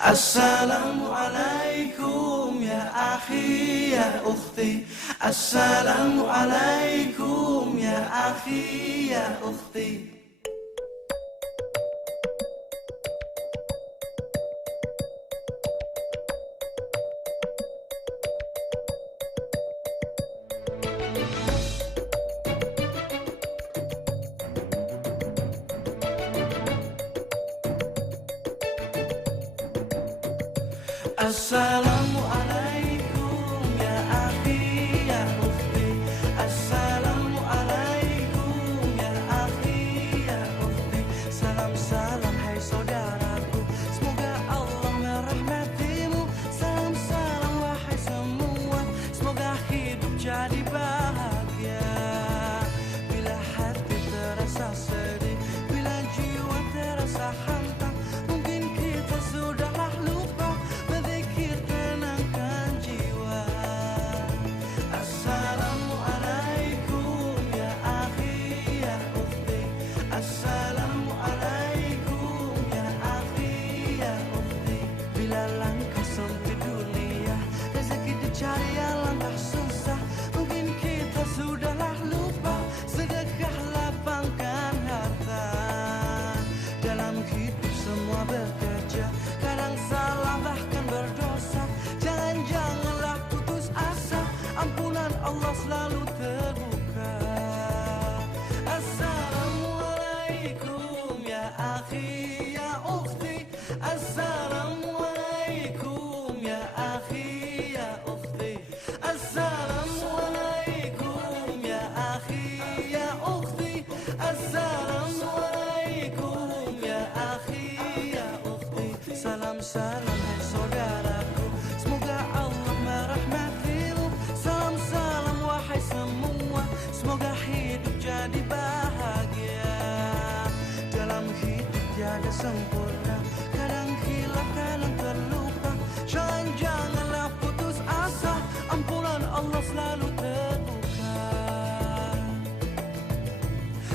Assalamualaikum ya akhi ya ukhti. Assalamualaikum ya akhi ya ukhti. Assalamualaikum ya akhi ya ukhti. Assalamualaikum ya akhi ya ukhti. Salam salam hai saudaraku, semoga Allah merahmatimu. Salam salam wahai semua, semoga hidup jadi bahagia. Bila hati terasa sedih, bila jiwa terasa hantam, mungkin kita sudahlah lupa tenangkan jiwa. Assalamualaikum ya akhi ya ukhti. Assalamualaikum ya akhi ya ukhti. Bila langkah sempit dunia, rezeki dicari alangkah susah, mungkin kita sudahlah lupa sedekah lapangkan harta. Dalam hidup semua bekerja, kadang salah bahkan berdosa. Janganlah putus asa, ampunan Allah selalu terbuka. Assalamualaikum ya akhi ya ukhti. Assalamualaikum ya akhi ya ukhti. Assalamualaikum ya akhi ya ukhti. Assalamualaikum ya akhi ya ukhti. Salam salam hai saudaraku, semoga Allah merahmatimu. Salam salam wahai semua, semoga hidup jadi bahagia. Dalam hidup tiada sempurna, kadang hilaf kadang terlupa. Janganlah putus asa, ampunan Allah selalu terbuka.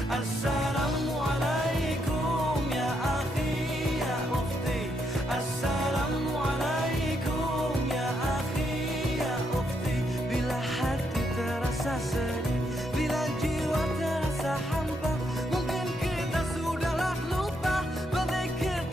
Assalamualaikum ya akhi ya ukhti. Assalamualaikum ya akhi ya ukhti. Bila hati terasa sedih, bila jiwa terasa hampa, mungkin kita sudahlah lupa berzikir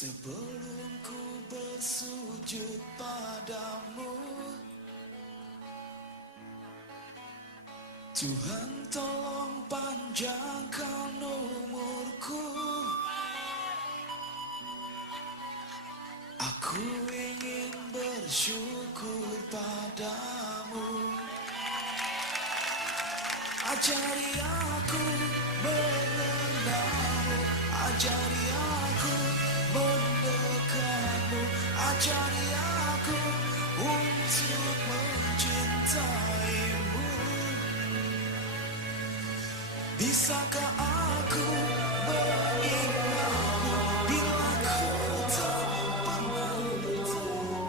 Sebelum ku bersujud padamu, Tuhan tolong panjangkan umurku. Aku ingin bersyukur padamu. Ajari aku mengenalmu, ajari aku mendekatmu, ajari aku untuk mencintaimu. Bisakah aku mengingatmu bila ku tak pernah bertemu?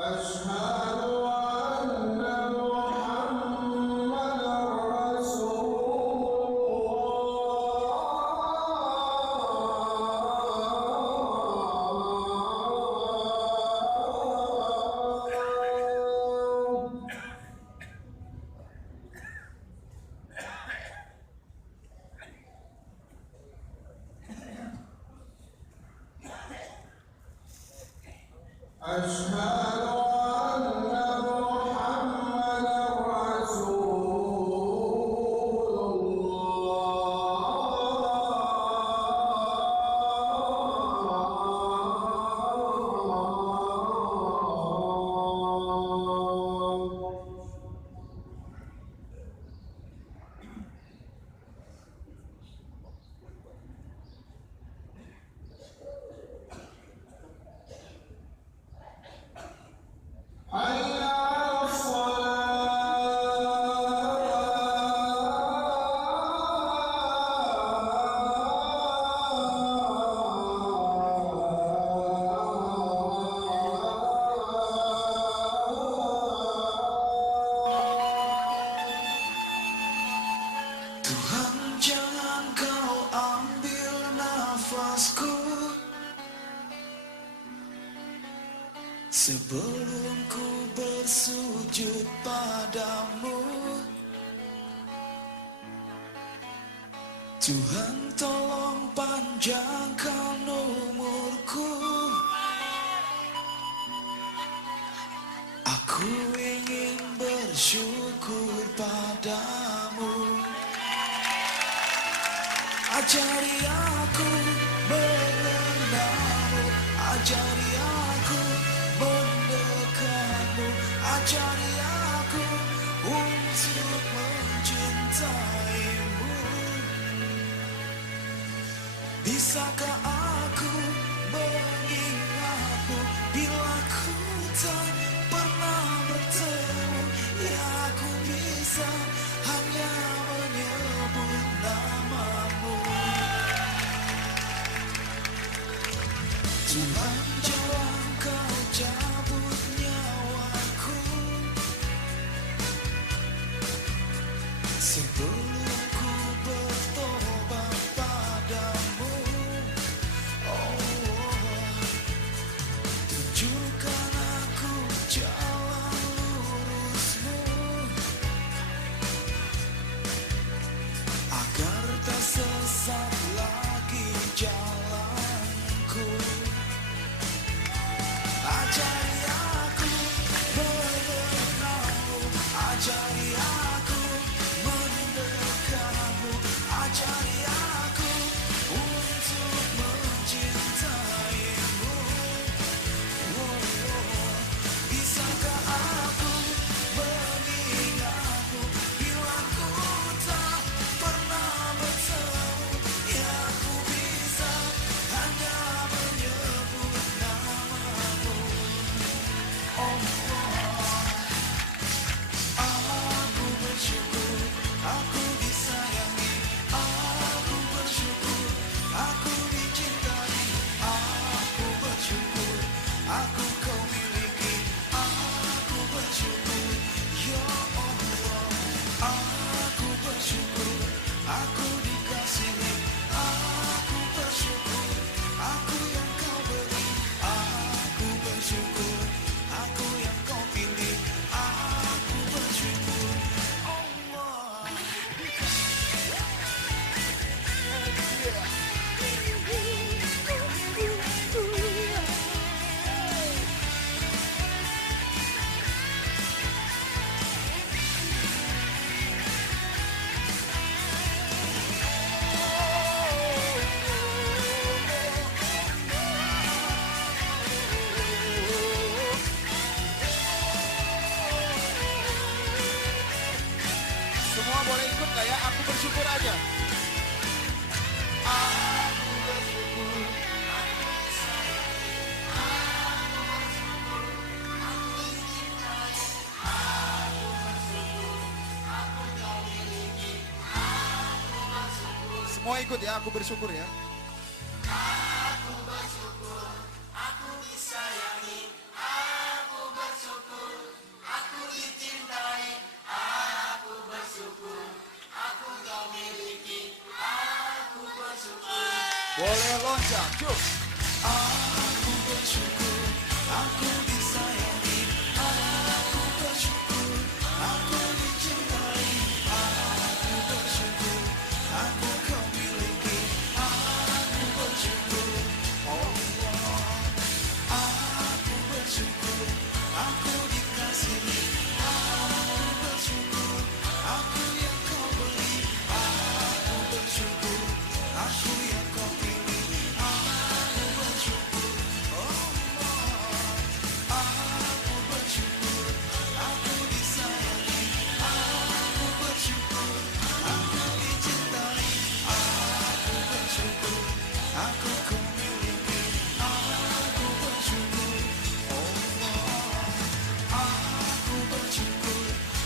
Ashhadu anna Muhammadan Tuhan, jangan kau ambil nafasku sebelum ku bersujud padamu. Tuhan, tolong panjangkan umurku. Aku ingin bersyukur padamu. Ajari aku mengenalmu, ajari aku mendekatmu, ajari aku untuk mencintaimu. Bisakah aku mengingatmu bila ku tak pernah bertemu? Ya, aku bisa hanya menyebut namamu. Tuhan, jangan kau cabut nyawaku sebelum ku bertobat padamu. Oh, Semua ikut ya, aku bersyukur ya. Boleh loncat, cuk. Aku bersyukur, aku disayangi. Aku bersyukur, aku dicintai. Aku bersyukur, aku kau miliki. Aku bersyukur, Allah. Aku bersyukur, aku dikasihi. Aku bersyukur, aku yang kau beri. Aku bersyukur, aku yang kau pilih. Aku bersyukur, Allah. Aku bersyukur, aku disayangi. Aku bersyukur, aku dicintai. Aku bersyukur, aku kau miliki. Aku bersyukur, Allah. Aku bersyukur,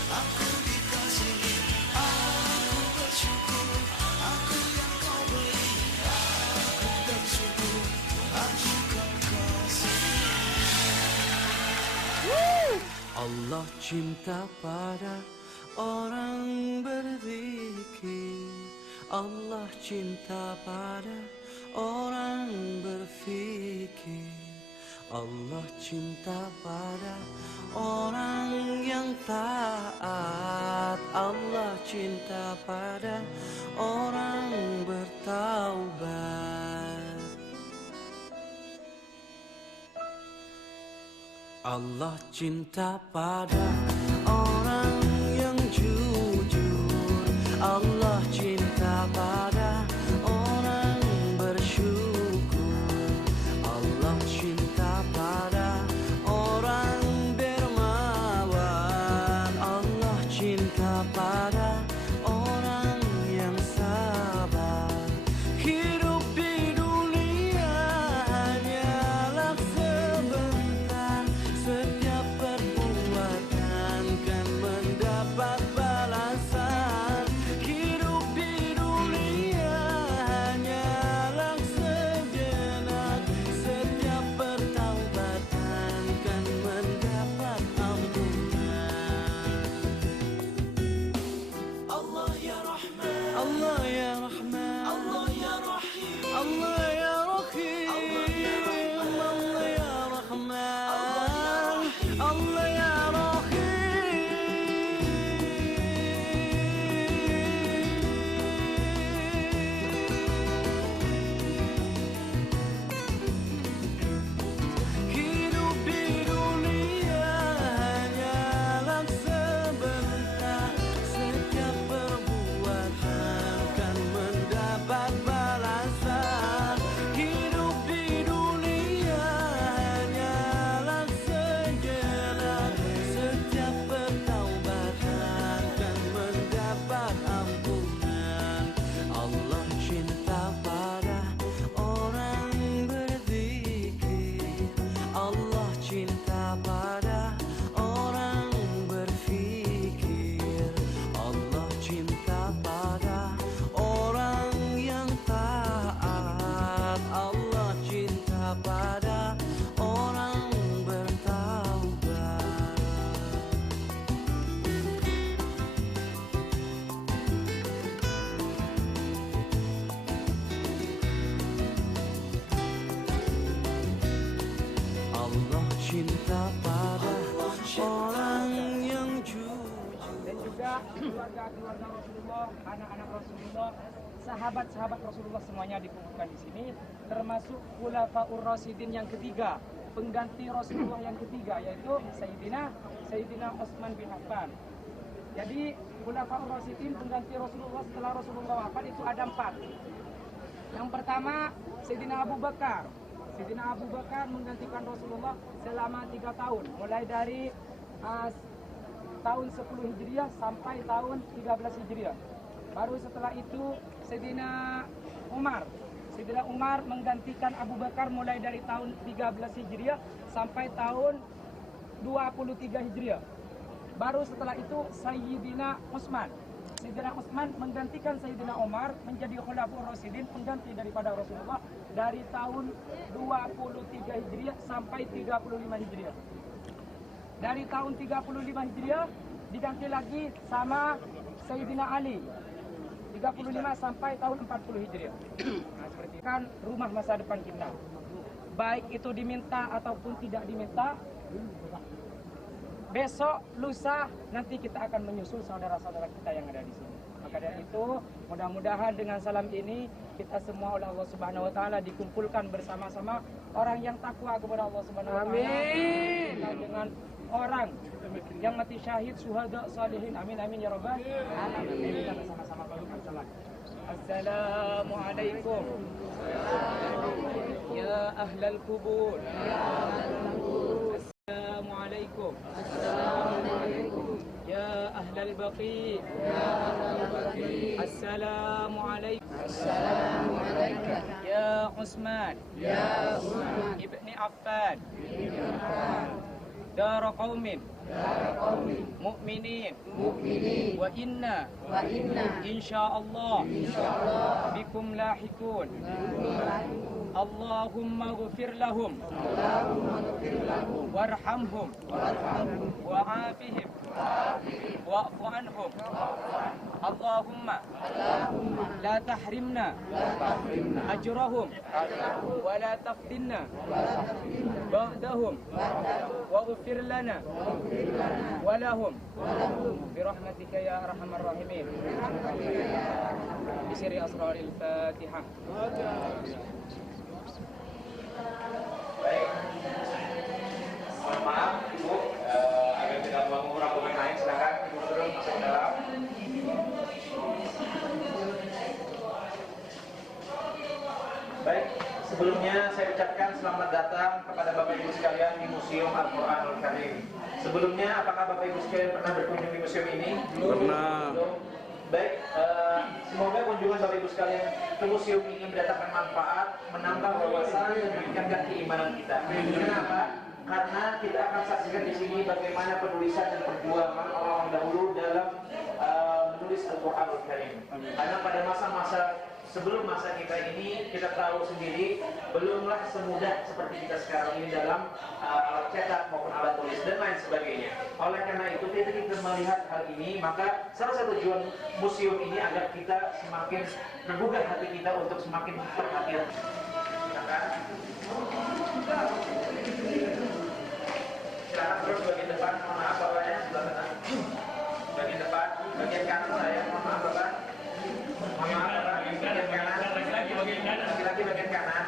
aku dikasihi. Aku bersyukur, aku yang kau beri. Aku bersyukur, aku kau kasih. Allah cinta pada orang berzikir. Allah cinta pada orang berfikir. Allah cinta pada orang yang taat. Allah cinta pada orang bertaubat. Allah cinta pada orang yang jujur. Allah cinta pada orang bersyukur. Allah cinta pada orang dermawan. Allah cinta pada orang yang sabar. Hidup di dunia hanyalah sebentar. Setiap perbuatan kan mendapat balasan. Hidup di dunia hanyalah sejenak. Setiap pertaubatan kan mendapat ampunan. Allah ya Rahman, Allah ya Rahman, Allah ya Rahim, Allah ya Rahim, Allah ya Rahman, Allah ya Hidup di dunia hanyalah sebentar. Setiap perbuatan kan mendapat balasan. Hidup di dunia hanyalah sejenak. Setiap pertaubatan kan mendapat ampunan. Allah cinta pada orang berzikir. Allah cinta pada orang berfikir. Allah cinta pada orang yang taat. Allah cinta pada orang bertaubat. Allah cinta pada orang yang jujur. Dan juga keluarga-keluarga Rasulullah, anak-anak Rasulullah, sahabat-sahabat Rasulullah semuanya dikumpulkan di sini, termasuk Khulafaur Rasyidin yang ketiga, pengganti Rasulullah yang ketiga, yaitu Sayyidina Utsman bin Affan. Jadi Khulafaur Rasyidin pengganti Rasulullah setelah Rasulullah wafat itu ada 4. Yang pertama Sayyidina Abu Bakar. Sayyidina Abu Bakar menggantikan Rasulullah selama 3 tahun, mulai dari tahun 10 Hijriah sampai tahun 13 Hijriah. Baru setelah itu Sayyidina Umar. Sayyidina Umar menggantikan Abu Bakar mulai dari tahun 13 Hijriah sampai tahun 23 Hijriah. Baru setelah itu Sayyidina Utsman. Sayyidina Utsman menggantikan Sayyidina Umar menjadi Khulafaur Rasyidin, pengganti daripada Rasulullah dari tahun 23 Hijriah sampai 35 Hijriah. Dari tahun 35 Hijriah diganti lagi sama Sayyidina Ali 35 sampai tahun 40 Hijriah. Nah, seperti kan rumah masa depan kita. Baik itu diminta ataupun tidak diminta, besok, lusa, nanti kita akan menyusul saudara-saudara kita yang ada di sini. Maka dari itu, mudah-mudahan dengan salam ini, kita semua oleh Allah Subhanahu Wa Taala dikumpulkan bersama-sama orang yang takwa kepada Allah Subhanahu Wa Taala. Amin. Dengan orang yang mati syahid, syuhada, salihin. Amin, amin ya rabbal alamin. Kita bersama-sama balukan salat. Assalamualaikum ya ahlal kubur. Assalamualaikum ya ahlal baqi. Assalamualaikum ya Utsman ibni Affan dara qaumin mu'minin wa inna insyaallah bikum lahikun. Allahumma ghfir lahum warhamhum wa'afihim wa'fu anhum. Allahumma la tahrimna ajrahum wa la taftinna ba'dahum waghfir lana wa lahum birahmatika ya arhamar rahimin. Bisiri asraril Fatihah. Baik, mohon maaf Ibu, agar tidak mengurangi pemain lain, silakan Ibu turun masuk ke dalam. Baik, sebelumnya saya ucapkan selamat datang kepada Bapak Ibu sekalian di Museum Al-Quranul Karim. Sebelumnya, apakah Bapak Ibu sekalian pernah berkunjung di museum ini? Pernah. Baik, semoga kunjungan Bapak Ibu sekalian ke museum ini mendatangkan manfaat, menambah wawasan dan meningkatkan keimanan kita. Kenapa? Karena kita akan saksikan di sini bagaimana penulisan dan perjuangan orang dahulu dalam menulis Al-Quranul Karim. Karena pada masa-masa sebelum masa kita ini, kita tahu sendiri belumlah semudah seperti kita sekarang ini dalam alat cetak maupun alat tulis dan lain sebagainya. Oleh karena itu, ketika kita melihat hal ini, maka salah satu tujuan museum ini agar kita semakin tergugah hati kita untuk semakin perhatian. Silakan terus bagian depan, mohon maaf bapaknya sebelah kanan. Bagian depan, bagian kanan saya, mohon maaf bapak. Mohon maaf bapak, bagian kanan, laki-laki bagian kanan.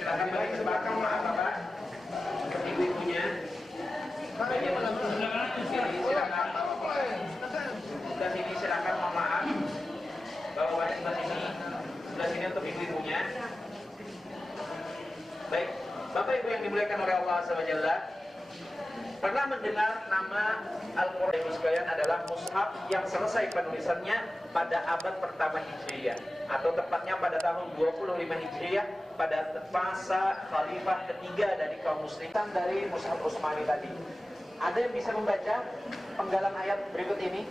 Silakan balik ke belakang, maaf bapak. Untuk ibu-ibunya. Bagian sini silakan. Sebelah sini silakan, mohon maaf. Bawa sebelah sini. Sebelah sini untuk ibu-ibunya. Baik, Bapak Ibu yang dimuliakan oleh Allah SWT, pernah mendengar nama Al-Quran sekalian adalah mushaf yang selesai penulisannya pada abad pertama Hijriah, atau tepatnya pada tahun 25 Hijriah, pada masa khalifah ketiga dari kaum muslimin dari mushaf Utsmani tadi. Ada yang bisa membaca penggalan ayat berikut ini?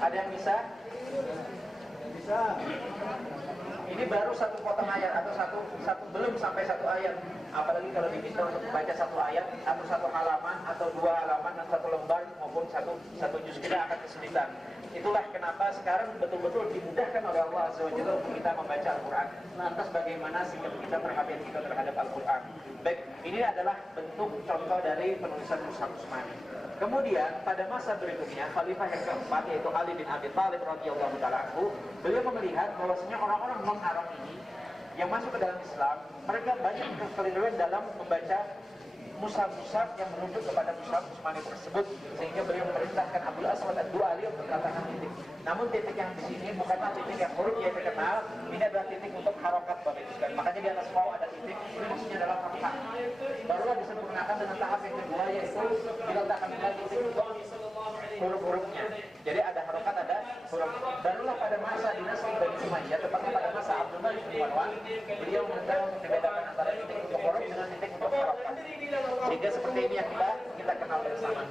Ada yang bisa? Bisa. Ini baru satu potong ayat atau satu belum sampai satu ayat. Apalagi kalau diminta untuk membaca satu ayat atau satu halaman atau dua halaman dan satu lembar maupun satu juz, kita akan kesulitan. Itulah kenapa sekarang betul-betul dimudahkan oleh Allah SWT untuk kita membaca Al-Quran. Lantas bagaimana sikap kita, perhatian kita terhadap Al-Quran? Baik, ini adalah bentuk contoh dari penulisan mushaf Utsmani. Kemudian pada masa berikutnya Khalifah yang keempat, yaitu Ali bin Abi Thalib radhiyallahu taala anhu, beliau melihat bahwasanya orang-orang non-Arab ini yang masuk ke dalam Islam, mereka banyak kekeliruan dalam membaca mushaf-mushaf yang merujuk kepada mushaf Utsmani tersebut, sehingga beliau memerintahkan Abdul Aswad Ad-Du'ali untuk meletakkan titik. Namun titik yang di sini bukanlah titik yang huruf yang terkenal, ini adalah titik untuk harokat Bapak Ibu sekalian. Makanya di atas waw ada titik, ini maksudnya adalah fathah. Barulah disempurnakan dengan tahap yang kedua, yaitu diletakkan titik untuk huruf-hurufnya. Jadi ada harokat, ada huruf. Barulah pada masa dinasti Bani Umayyah, tepatnya pada masa Abdul Malik bin Marwan, beliau menentang untuk membedakan antara titik untuk huruf dengan titik untuk harokat. Sehingga seperti ini yang kita kenal bersama.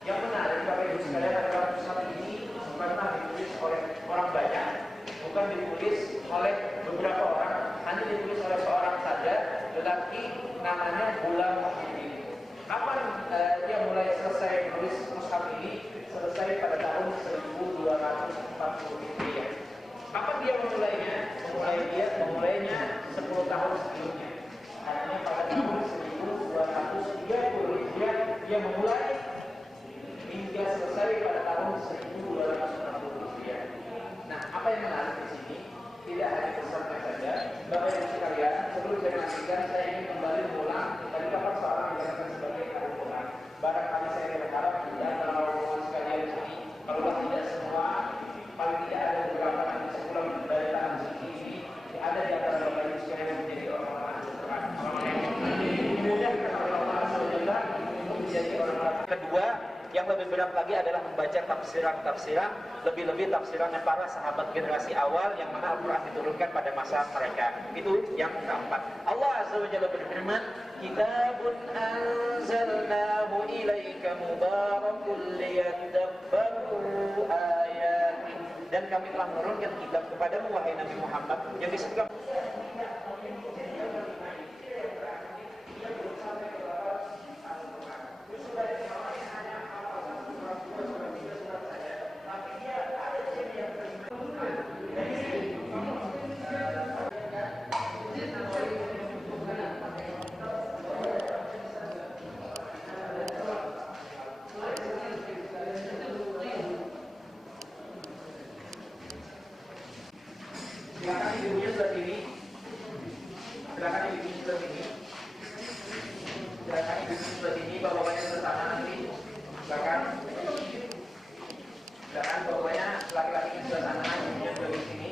Yang menarik Bapak Ibu sekalian adalah pusat ini bukanlah ditulis oleh orang banyak, bukan ditulis oleh beberapa orang, hanya ditulis oleh seorang saja, tetapi namanya Ghulam Muhyiddin. Kapan dia mulai selesai menulis mushaf ini? Selesai pada tahun 1240 Hijriah. Kapan dia memulainya? Memulainya 10 tahun sebelumnya. Artinya pada tahun 1230 Hijriah dia memulai hingga selesai pada tahun 1260 Hijriah. Nah, apa yang menarik di sini? Tidak hanya pesannya saja, Bapak Ibu sekalian, sebelum saya lanjutkan, saya ingin kembali mengulang tadi kapan seorang dikatakan sebagai ahli Quran. Barangkali saya berharap tidak kalau sekalian di sini, kalau tidak semua, paling tidak ada beberapa ahli sekolah dari tangan suci ini, ada di antara Bapak Ibu sekalian yang menjadi orang-orang ahli Quran. Kemudian kata Allah SWT untuk menjadi orang-orang. Kedua, yang lebih berat lagi adalah membaca tafsiran-tafsiran, lebih-lebih tafsirannya para sahabat generasi awal yang mana Al-Quran diturunkan pada masa mereka. Itu yang keempat. Allah Azza wa Jalla berfirman, Kitabun anzalnahu ilaika mubarakun liyadabbaru ayatih. Dan kami telah menurunkan kitab kepadamu wahai Nabi Muhammad yang disebutkan silakan ibunya sebelah sini. Silakan ibunya sebelah sini. Silakan ibunya sebelah sini, bapak-bapaknya sebelah sana nanti. Silakan. Silakan bapak-bapaknya laki-laki sebelah sana, ibunya sebelah sini.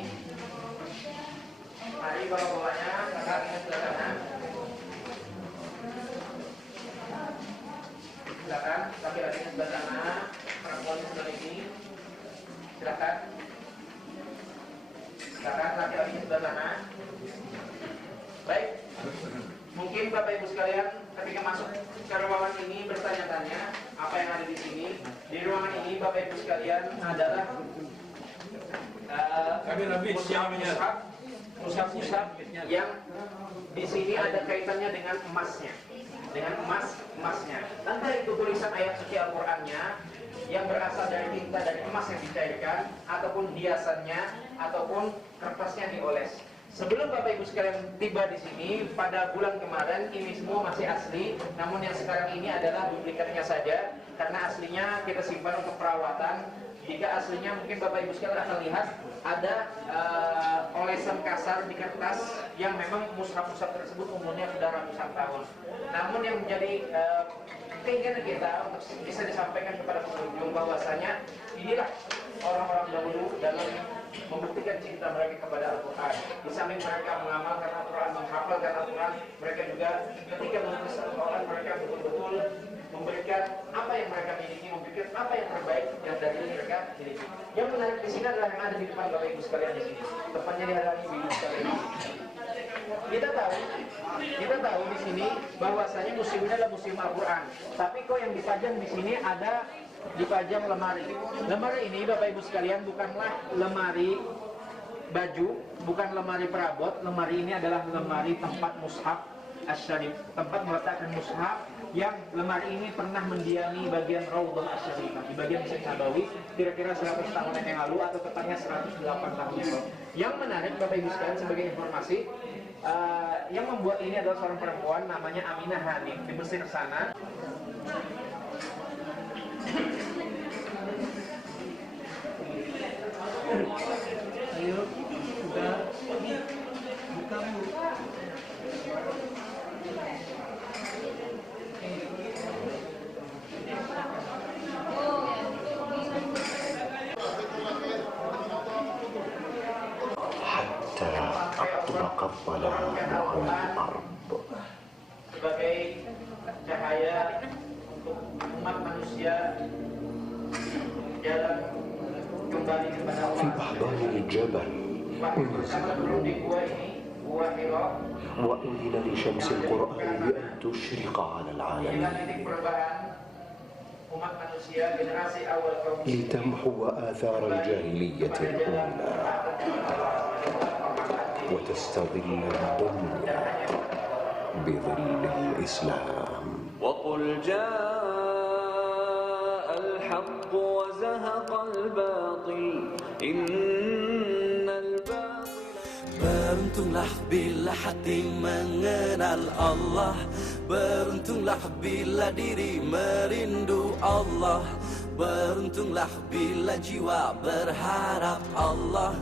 Mari bapak-bapaknya laki-laki sebelah sana. Silakan laki-laki sebelah sana, perempuan sebelah sini. Silakan. Silakan laki-laki sebelah sana. Baik, mungkin Bapak Ibu sekalian ketika masuk ke ruangan ini bertanya-tanya apa yang ada di sini. Di ruangan ini Bapak Ibu sekalian adalah mushaf yang di sini ada kaitannya dengan emasnya, dengan emasnya. Entah itu tulisan ayat suci Al-Qur'annya yang berasal dari tinta dari emas yang dicairkan, ataupun hiasannya, ataupun kertasnya dioles. Sebelum Bapak Ibu sekalian tiba di sini pada bulan kemarin, ini semua masih asli, namun yang sekarang ini adalah duplikatnya saja, karena aslinya kita simpan untuk perawatan. Jika aslinya mungkin Bapak Ibu sekalian akan lihat ada olesan kasar di kertas yang memang mushaf-mushaf tersebut umurnya sudah ratusan tahun. Namun yang menjadi keinginan kita untuk bisa disampaikan kepada pengunjung bahwasanya inilah orang-orang dahulu dalam membuktikan cinta mereka kepada Al-Quran. Di samping mereka mengamalkan Al-Quran, menghafalkan Al-Quran, mereka juga ketika menulis Al-Quran mereka betul-betul memberikan apa yang mereka miliki, memberikan apa yang terbaik yang dari mereka miliki. Yang menarik di sini adalah yang ada di depan Bapak Ibu sekalian di sini. Tepatnya di hadapan Ibu sekalian. Kita tahu di sini bahwasanya museum ini adalah museum Al-Quran. Tapi kok yang dipajang di sini ada dipajang lemari. Lemari ini Bapak Ibu sekalian bukanlah lemari baju, bukan lemari perabot. Lemari ini adalah lemari tempat mushaf Asy-Syarif, tempat meletakkan mushaf yang lemari ini pernah mendiami bagian Raudhah Asy-Syarifah di bagian Masjid Nabawi kira-kira 100 tahun yang lalu atau tepatnya 108 tahun yang lalu. Yang menarik Bapak Ibu sekalian sebagai informasi, yang membuat ini adalah seorang perempuan namanya Aminah Hanif di Mesir sana. Ayo, sudah buka Bu. السماوات والأرض sebagai cahaya untuk umat manusia jalan kembali kepada في Allah. أحضان الجبل Bersama dulu di gua ini, gua Hira, وأذن لشمس القرآن بأن تشرق على العالمين inilah titik perubahan umat manusia generasi awal kaum لتمحو آثار الجاهلية الأولى وتستظل الدنيا بظل الإسلام. وقل جاء الحق وزهق الباطل إن الباطل. Beruntunglah bila hati mengenal Allah, beruntunglah bila diri merindu Allah, beruntunglah bila jiwa berharap Allah,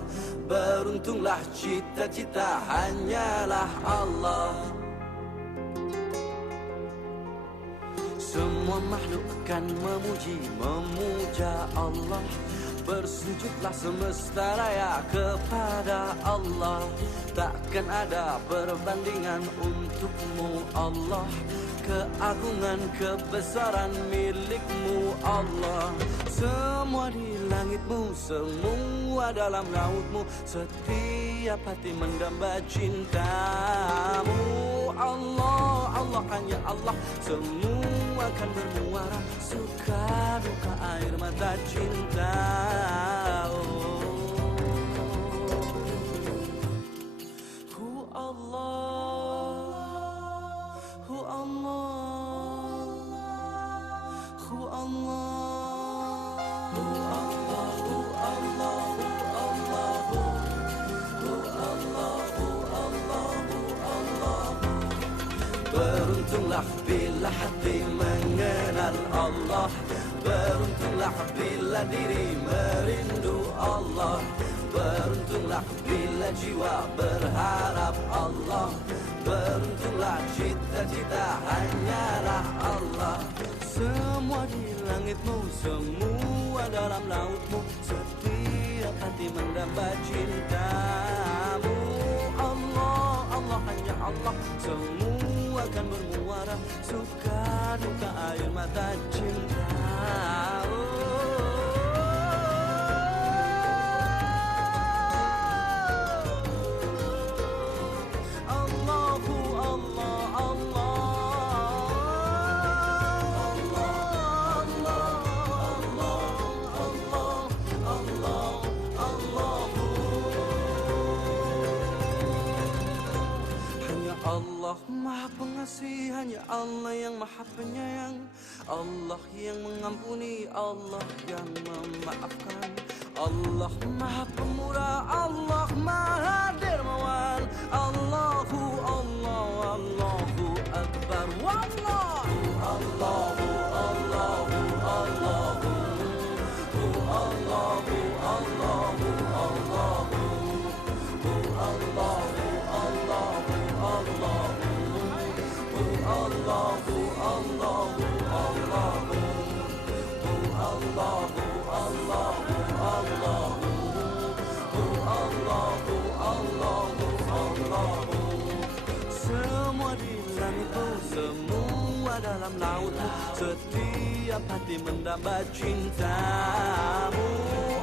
beruntunglah cita-cita hanyalah Allah. Semua makhluk kan memuja Allah. Bersujudlah semesta raya kepada Allah. Takkan ada perbandingan untukmu Allah. Keagungan kebesaran milikmu Allah. Semua di langitmu, semua dalam lautmu, setiap hati mendamba cintamu. Allah, Allah hanya Allah. Semua akan bermuara, suka duka air mata cinta. Hu Allah, Hu Allah, Hu Allah, Hu Allah, Hu Allah, Hu Allah, Hu Allah, Hu Allah. Beruntunglah bila hati mengenal Allah, beruntunglah bila diri merindu Allah, beruntunglah bila jiwa berharap Allah, beruntunglah cita-cita hanyalah Allah. Semua di langitmu, semua dalam lautmu, setiap hati mendamba cintamu. Allah, Allah hanya Allah. Semua akan bermuara, suka duka air mata cinta. Allahu Allah, Allah, Allah, Allah, Allah, Allah, hanya Allah Maha Pengasih, hanya Allah yang Maha Penyayang, Allah yang mengampuni, Allah yang memaafkan, Allah Maha Pemurah, Allah Maha Dermawan. Allahu Allah, Allahu Akbar, Wallahu Allahu, Allahu, Allahu, Allahu, Allahu, Allahu, Allahu, Allahu, Allahu, Allahu, Allahu, Allahu, Allahu, Allahu, Allahu, Allahu, Allahu, Allahu. Semua di langitmu, semua dalam lautmu, setiap hati mendamba cintamu.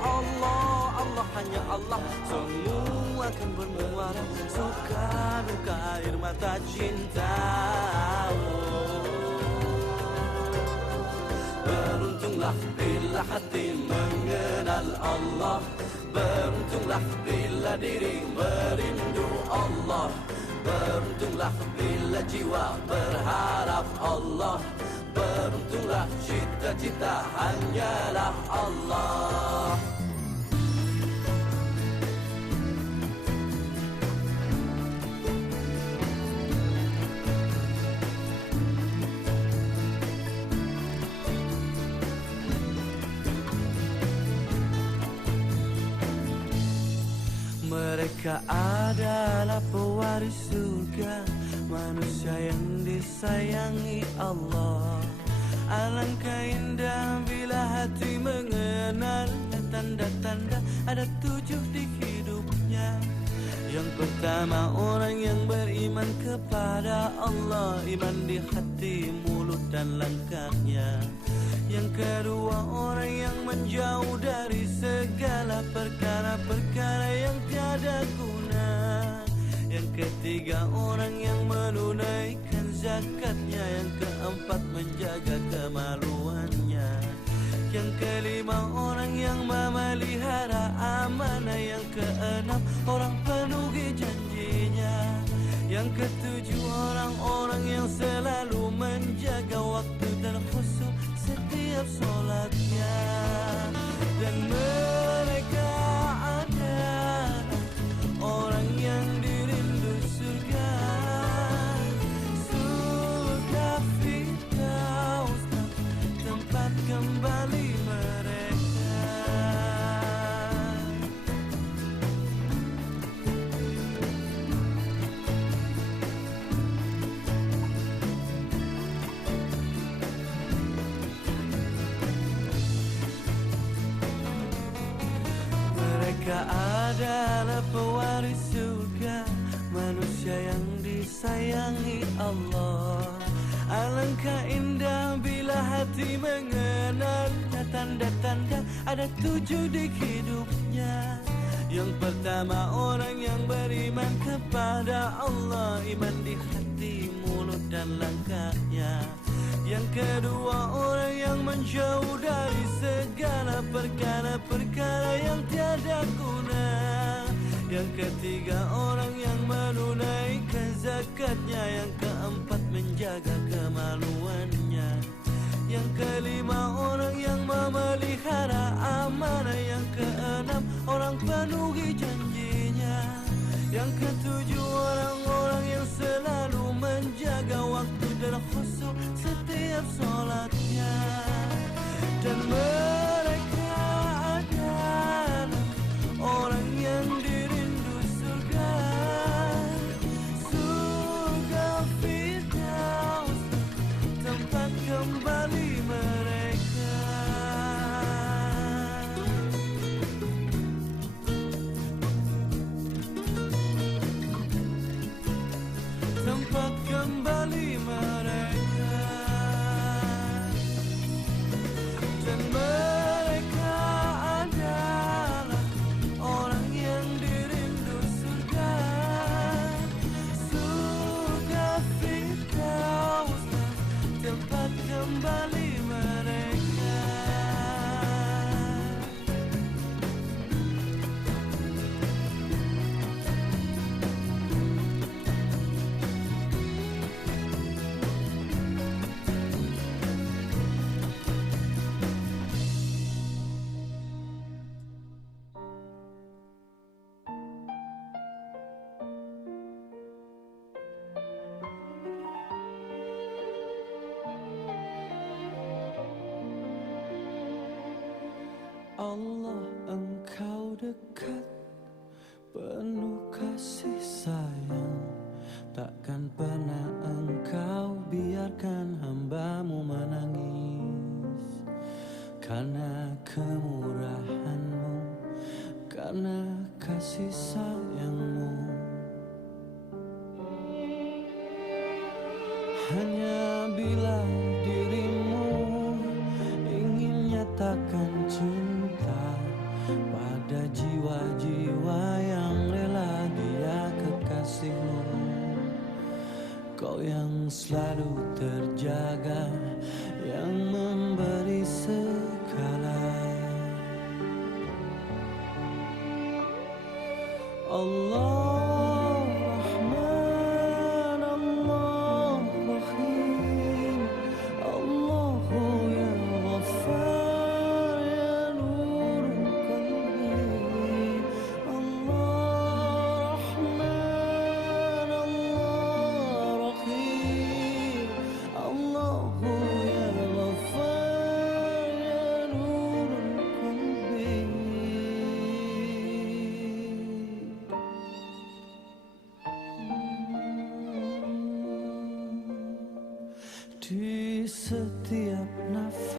Allah, Allah hanya Allah. Semua akan bermuara, suka duka air mata cintamu. Beruntunglah bila hati mengenal Allah, beruntunglah bila diri merindu Allah, beruntunglah bila jiwa berharap Allah, beruntunglah cita-cita hanyalah Allah. Mereka adalah pewaris surga, manusia yang disayangi Allah. Alangkah indah bila hati mengenal tanda-tanda ada 7 di hidupnya, Yang pertama orang yang beriman kepada Allah, iman di hati, mulut dan langkahnya. Yang kedua orang yang menjauh dari segala perkara-perkara yang tiada guna. Yang ketiga orang yang menunaikan zakatnya. Yang keempat menjaga kemaluannya. Yang kelima orang yang memelihara amanah. Yang keenam orang penuhi janjinya. Yang ketujuh orang-orang yang selalu menjaga waktu dan khusyuk setiap sholatnya. Dan mereka adalah orang yang dirindu surga. Surga Firdaus, tempat kembali mereka. Mereka adalah pewaris surga, manusia yang disayangi Allah. Alangkah indah bila hati mengenalnya. Tanda-tanda ada 7 di hidupnya. Yang pertama orang yang beriman kepada Allah, iman di hati, mulut dan langkahnya. Yang kedua orang yang menjauh dari segala perkara-perkara yang tiada guna. Yang ketiga orang yang menunaikan zakatnya. Yang keempat menjaga kemaluannya. Yang kelima orang yang memelihara amanah. Yang keenam orang penuhi janjinya. Yang ketujuh orang-orang yang selalu menjaga waktu dan khusyuk setiap sholatnya. Dan mereka adalah orang yang dirindu surga. Surga Firdaus, tempat kembali mereka. Tempat kembali mereka. Dan mereka adalah orang yang dirindu surga. Surga Firdaus, tempat kembali mereka. Allah, Engkau dekat, penuh kasih sayang. Takkan pernah Engkau biarkan hamba-Mu menangis. Karena kemurahan-Mu, karena kasih sayang-Mu. Hanya bila dirimu ingin nyatakan cinta pada jiwa-jiwa yang rela dia kekasihmu. Kau yang selalu terjaga, yang memberi segala. Allah Rahman, Allah Rahim, Allahu ya Ghaffar ya Nur Qalbi. Allah Rahman, Allah Rahim, Allahu ya Ghaffar ya Nur Qalbi. Di setiap nafas,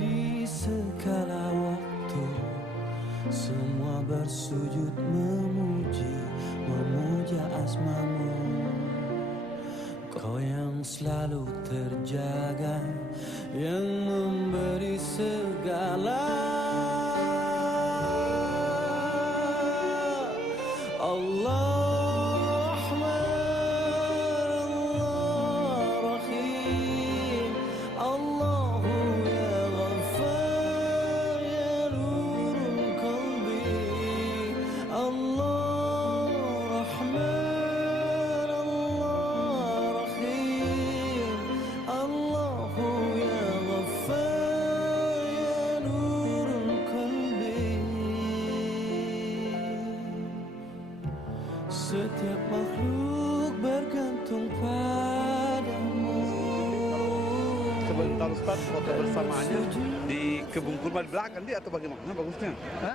di segala waktu, semua bersujud memuji. asmamu, kau yang selalu terjaga, yang memberi segala. Allah Rahman, Allah Rahim, Allahu ya Ghaffar, ya nurul qalbi. Allah Rahman, Allah Rahim, Allahu ya Ghaffar, ya nurul qalbi. Setiap makhluk bergantung padamu. Sebentar Ustaz, foto bersamanya di kebun kurma di belakang dia atau bagaimana bagusnya? Hah?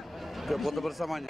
Foto bersamanya.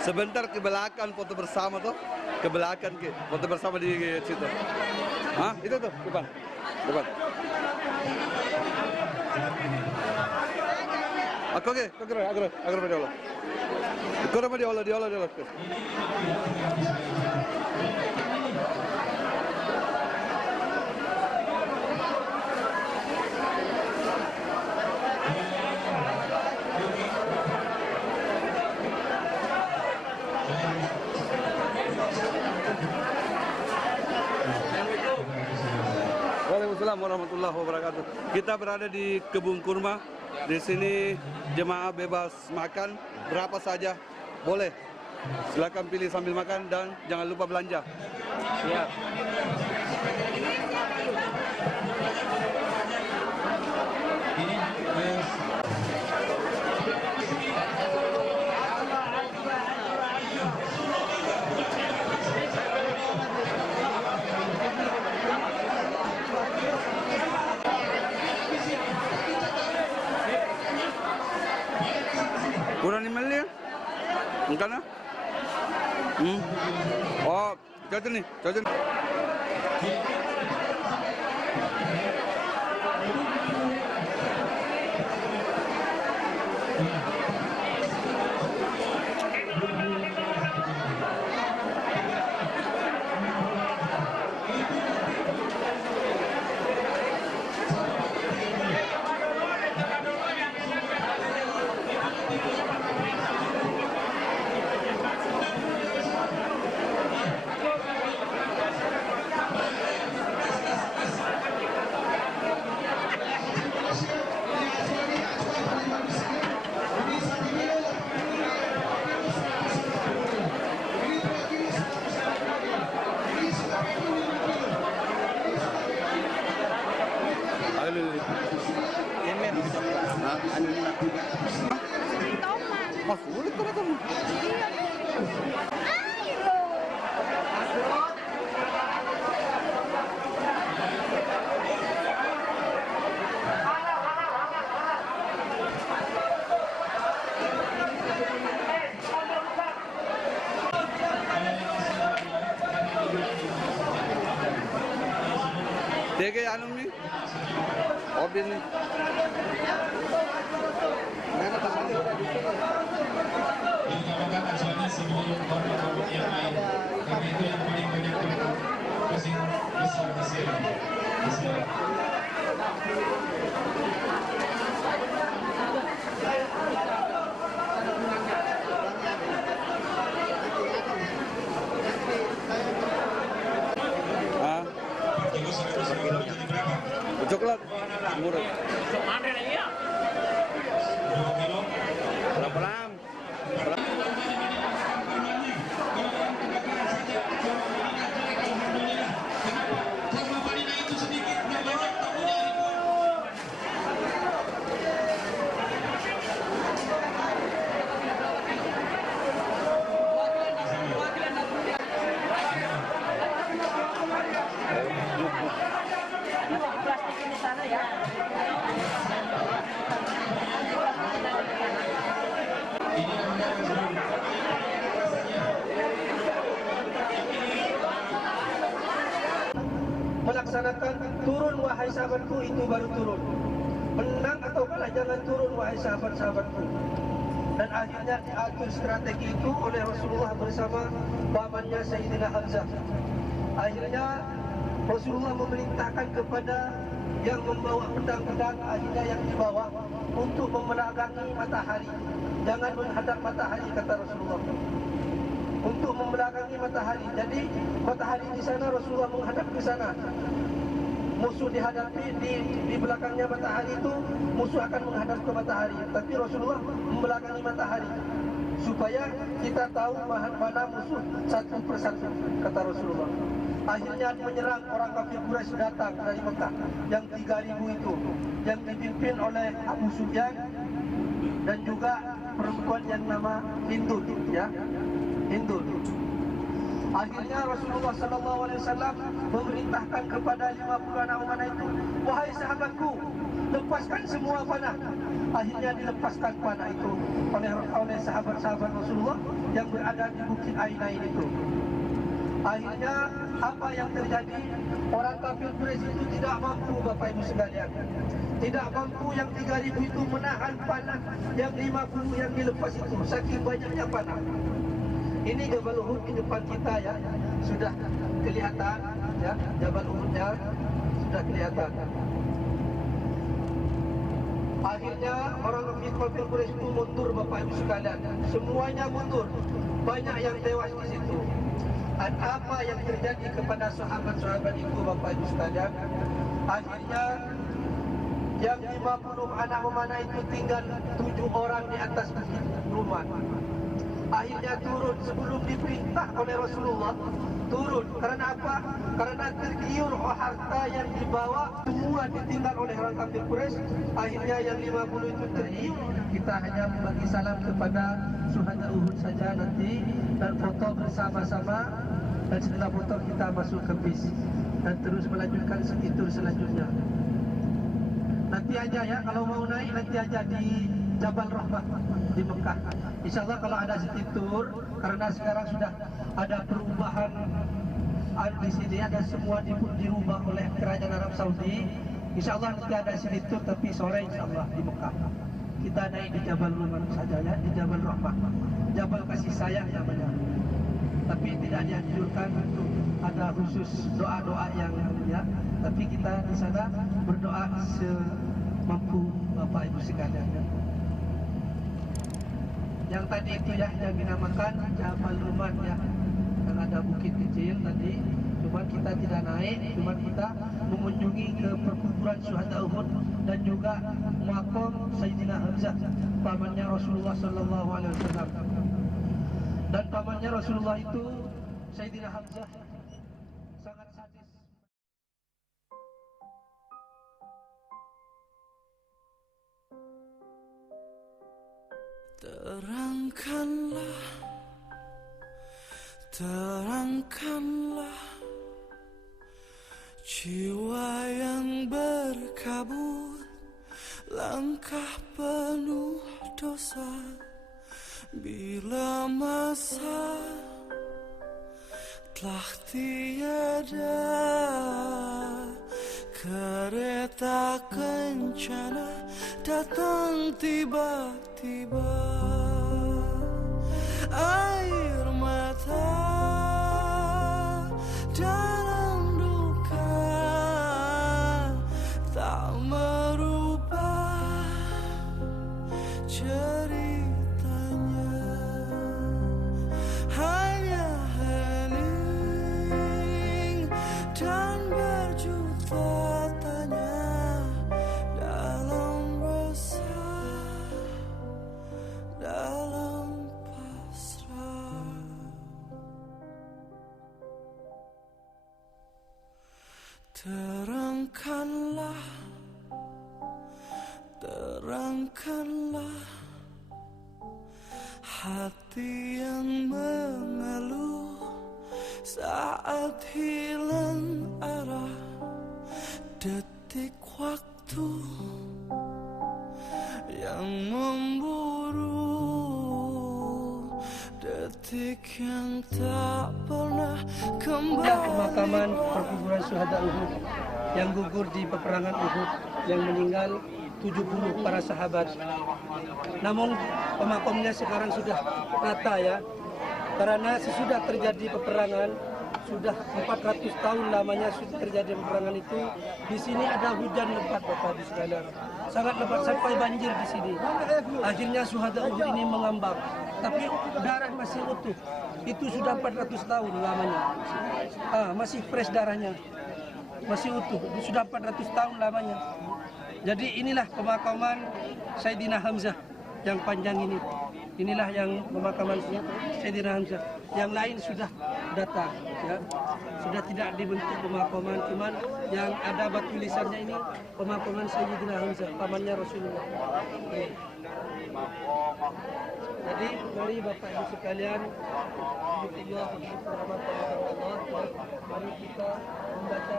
Sebentar ke belakang foto bersama tuh, ke belakang ke foto bersama di situ. Hah? Itu tuh depan, depan. Oke, agar pada Allah. Agar pada Allah, di Allah. Waalaikumsalam warahmatullahi wabarakatuh. Kita berada di kebun kurma. Di sini jemaah bebas makan berapa saja boleh. Silakan pilih sambil makan dan jangan lupa belanja. Siap. Kurang emailnya? Enggak nah? Oh, cocok nih. DG anu ni? Obin ni. Ditambahkan acuannya sebelum kelompok yang lain, karena itu yang paling banyak kasih besar di sini. Coklat murah. Mana ya? 2 kilo. Pelan-pelan. Melaksanakan turun wahai sahabatku itu baru turun. Menang atau kalah jangan turun wahai sahabat-sahabatku. Dan akhirnya diatur strategi itu oleh Rasulullah bersama pamannya Sayyidina Hamzah. Akhirnya Rasulullah memerintahkan kepada yang membawa pedang-pedang, akhirnya yang dibawa untuk memerangi matahari. Jangan menghadap matahari, kata Rasulullah. Untuk membelakangi matahari. Jadi matahari di sana, Rasulullah menghadap ke sana. Musuh dihadapi di belakangnya matahari itu, musuh akan menghadap ke matahari. Tapi Rasulullah membelakangi matahari supaya kita tahu mana musuh satu persatu, kata Rasulullah. Akhirnya menyerang orang kafir Quraisy datang dari Mekah yang 3.000 itu, yang dipimpin oleh Abu Sufyan dan juga perempuan yang nama Hindul, ya. Hindul. Akhirnya Rasulullah SAW memerintahkan kepada 50 anak panah itu, wahai sahabatku, lepaskan semua panah. Akhirnya dilepaskan panah itu oleh sahabat-sahabat Rasulullah yang berada di Bukit Ainain itu. Akhirnya apa yang terjadi? Orang kafir Quraisy itu tidak mampu, Bapak Ibu sekalian. Tidak mampu yang 3.000 itu menahan panah yang 50 yang dilepas itu, saking banyaknya panah. Ini Jabal Uhud di depan kita, ya, sudah kelihatan, ya, Jabal Uhudnya sudah kelihatan. Akhirnya orang kafir Quraisy itu mundur, Bapak Ibu sekalian. Semuanya mundur, banyak yang tewas di situ. Dan apa yang terjadi kepada sahabat-sahabat itu, Bapak Ibu sekalian? Akhirnya yang 50 anak memanah itu tinggal 7 orang di atas bukit rumah. Akhirnya turun sebelum diperintah oleh Rasulullah. Turun karena apa? Karena tergiur harta yang dibawa semua ditinggal oleh orang kafir Quraisy. Akhirnya yang 50 itu tergiur. Kita hanya membagi salam kepada syuhada Uhud saja nanti dan foto bersama-sama, dan setelah foto kita masuk ke bis dan terus melanjutkan itu selanjutnya. Nanti aja, ya, kalau mau naik nanti aja di Jabal Rahmah di Mekah. InsyaAllah kalau ada city tour, karena sekarang sudah ada perubahan di sini, ada semua dirubah oleh kerajaan Arab Saudi. InsyaAllah nanti ada city tour, tapi sore InsyaAllah di Mekah. Kita naik di Jabal Rahmah saja, ya, di Jabal Rahmah. Jabal kasih sayang namanya. Tapi tidak dianjurkan untuk ada khusus doa-doa yang, ya. Tapi kita di sana berdoa semampu Bapak Ibu sekalian, ya. Yang tadi itu, ya, yang dinamakan Jabal Ruman, ya, yang ada bukit kecil tadi. Cuma kita tidak naik, cuma kita mengunjungi ke perkuburan syuhada Uhud dan juga makom Sayyidina Hamzah, pamannya Rasulullah SAW. Dan pamannya Rasulullah itu Sayyidina Hamzah sangat sadis. Terangkanlah, terangkanlah jiwa yang berkabut, langkah penuh dosa. Bila masa telah tiada kencana datang tiba-tiba. Air mata dalam duka tak merubah ceritanya. Hanya hening dan berjuta tanya dalam resah, dalam pasrah. Terangkanlah, terangkanlah hati yang mengeluh saat hilang arah. Detik waktu yang memburu, detik yang tak pernah kembali. Pemakaman perkuburan syuhada Uhud yang gugur di peperangan Uhud, yang meninggal 70 para sahabat. Namun pemakamnya sekarang sudah rata ya, karena sesudah terjadi peperangan, sudah 400 tahun lamanya sudah terjadi peperangan itu. Di sini ada hujan lebat Bapak Ibu sekalian, sangat lebat sampai banjir di sini. Akhirnya syuhada Uhud ini mengambang, tapi darah masih utuh. Itu sudah 400 tahun lamanya, masih fresh darahnya, masih utuh. Itu sudah 400 tahun lamanya. Jadi inilah pemakaman Sayyidina Hamzah yang panjang ini. Inilah yang pemakaman Sayyidina Hamzah. Yang lain sudah datang, ya. Sudah tidak dibentuk pemakaman, cuman yang ada batu tulisannya ini pemakaman Sayyidina Hamzah, pamannya Rasulullah. Jadi mari Bapak Ibu sekalian, mari kita membaca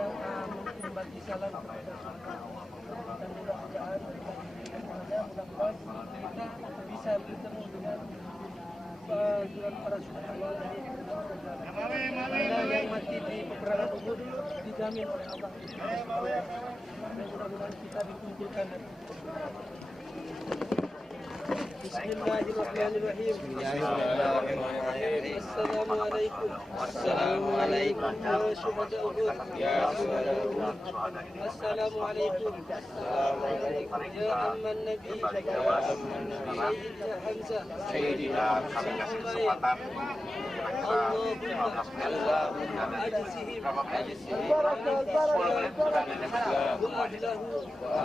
bagi salam kepada dan mudah-mudahan kita bisa bertemu dengan para sahabat yang mati di peperangan Uhud, dijamin oleh Allah. Mudah-mudahan kita dikumpulkan. Bismillahirrahmanirrahim. Assalamualaikum. Assalamualaikum ya syuhada Uhud. Assalamualaikum. Ya amman Nabi. Sayyidina Hamzah. Sayyidina Hamzah. Allahumma ajzihim.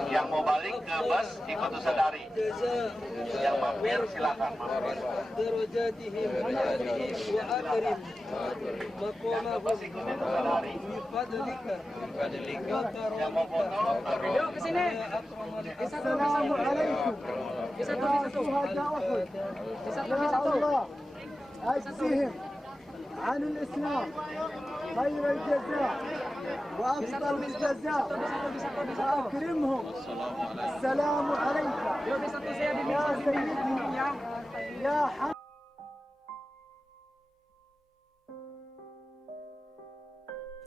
Yang mau balik ke bus ikut sadari. Yang mampir silakan mampir. Darajatihim wa akrim maqamahum bi fadlika wa karamika. Yuk ke sini. Assalamualaikum. Satu. أجزهم عن الإسلام خير الجزاء وأفضل الجزاء وأكرمهم. السلام عليك يا سيدي يا حمد.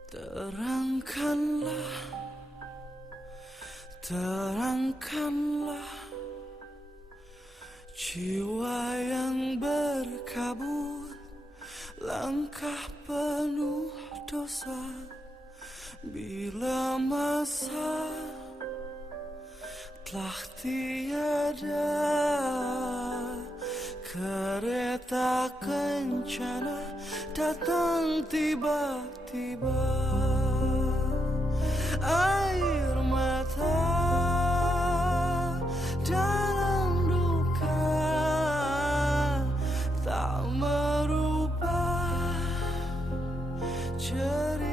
Terangkanlah, terangkanlah jiwa yang berkabut, langkah penuh dosa. Bila masa telah tiada, kereta kencana datang tiba-tiba. Air mata dalam duka tak merubah ceritanya.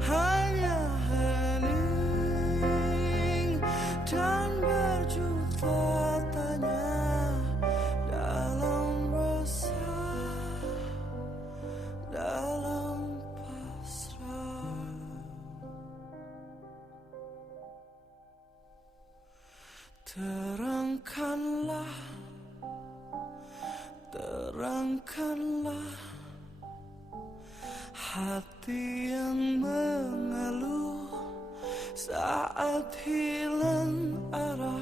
Hanya hening dan berjuta tanya dalam resah, dalam pasrah. Terangkanlah, terangkanlah hati yang mengeluh saat hilang arah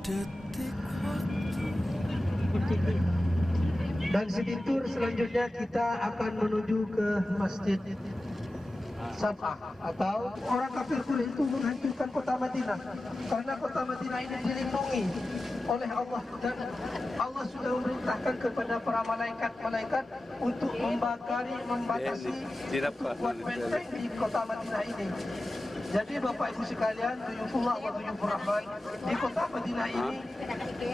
detik waktu. Dan seditur selanjutnya kita akan menuju ke Masjid Sab'ah, atau orang kafir Quraisy itu menghancurkan kota Madinah karena kota Madinah ini dilindungi oleh Allah, dan Allah sudah memerintahkan kepada para malaikat untuk membatasi buat benteng di kota Madinah ini. Jadi Bapak Ibu sekalian, duyufullah wa duyufur rahman, di kota Madinah ini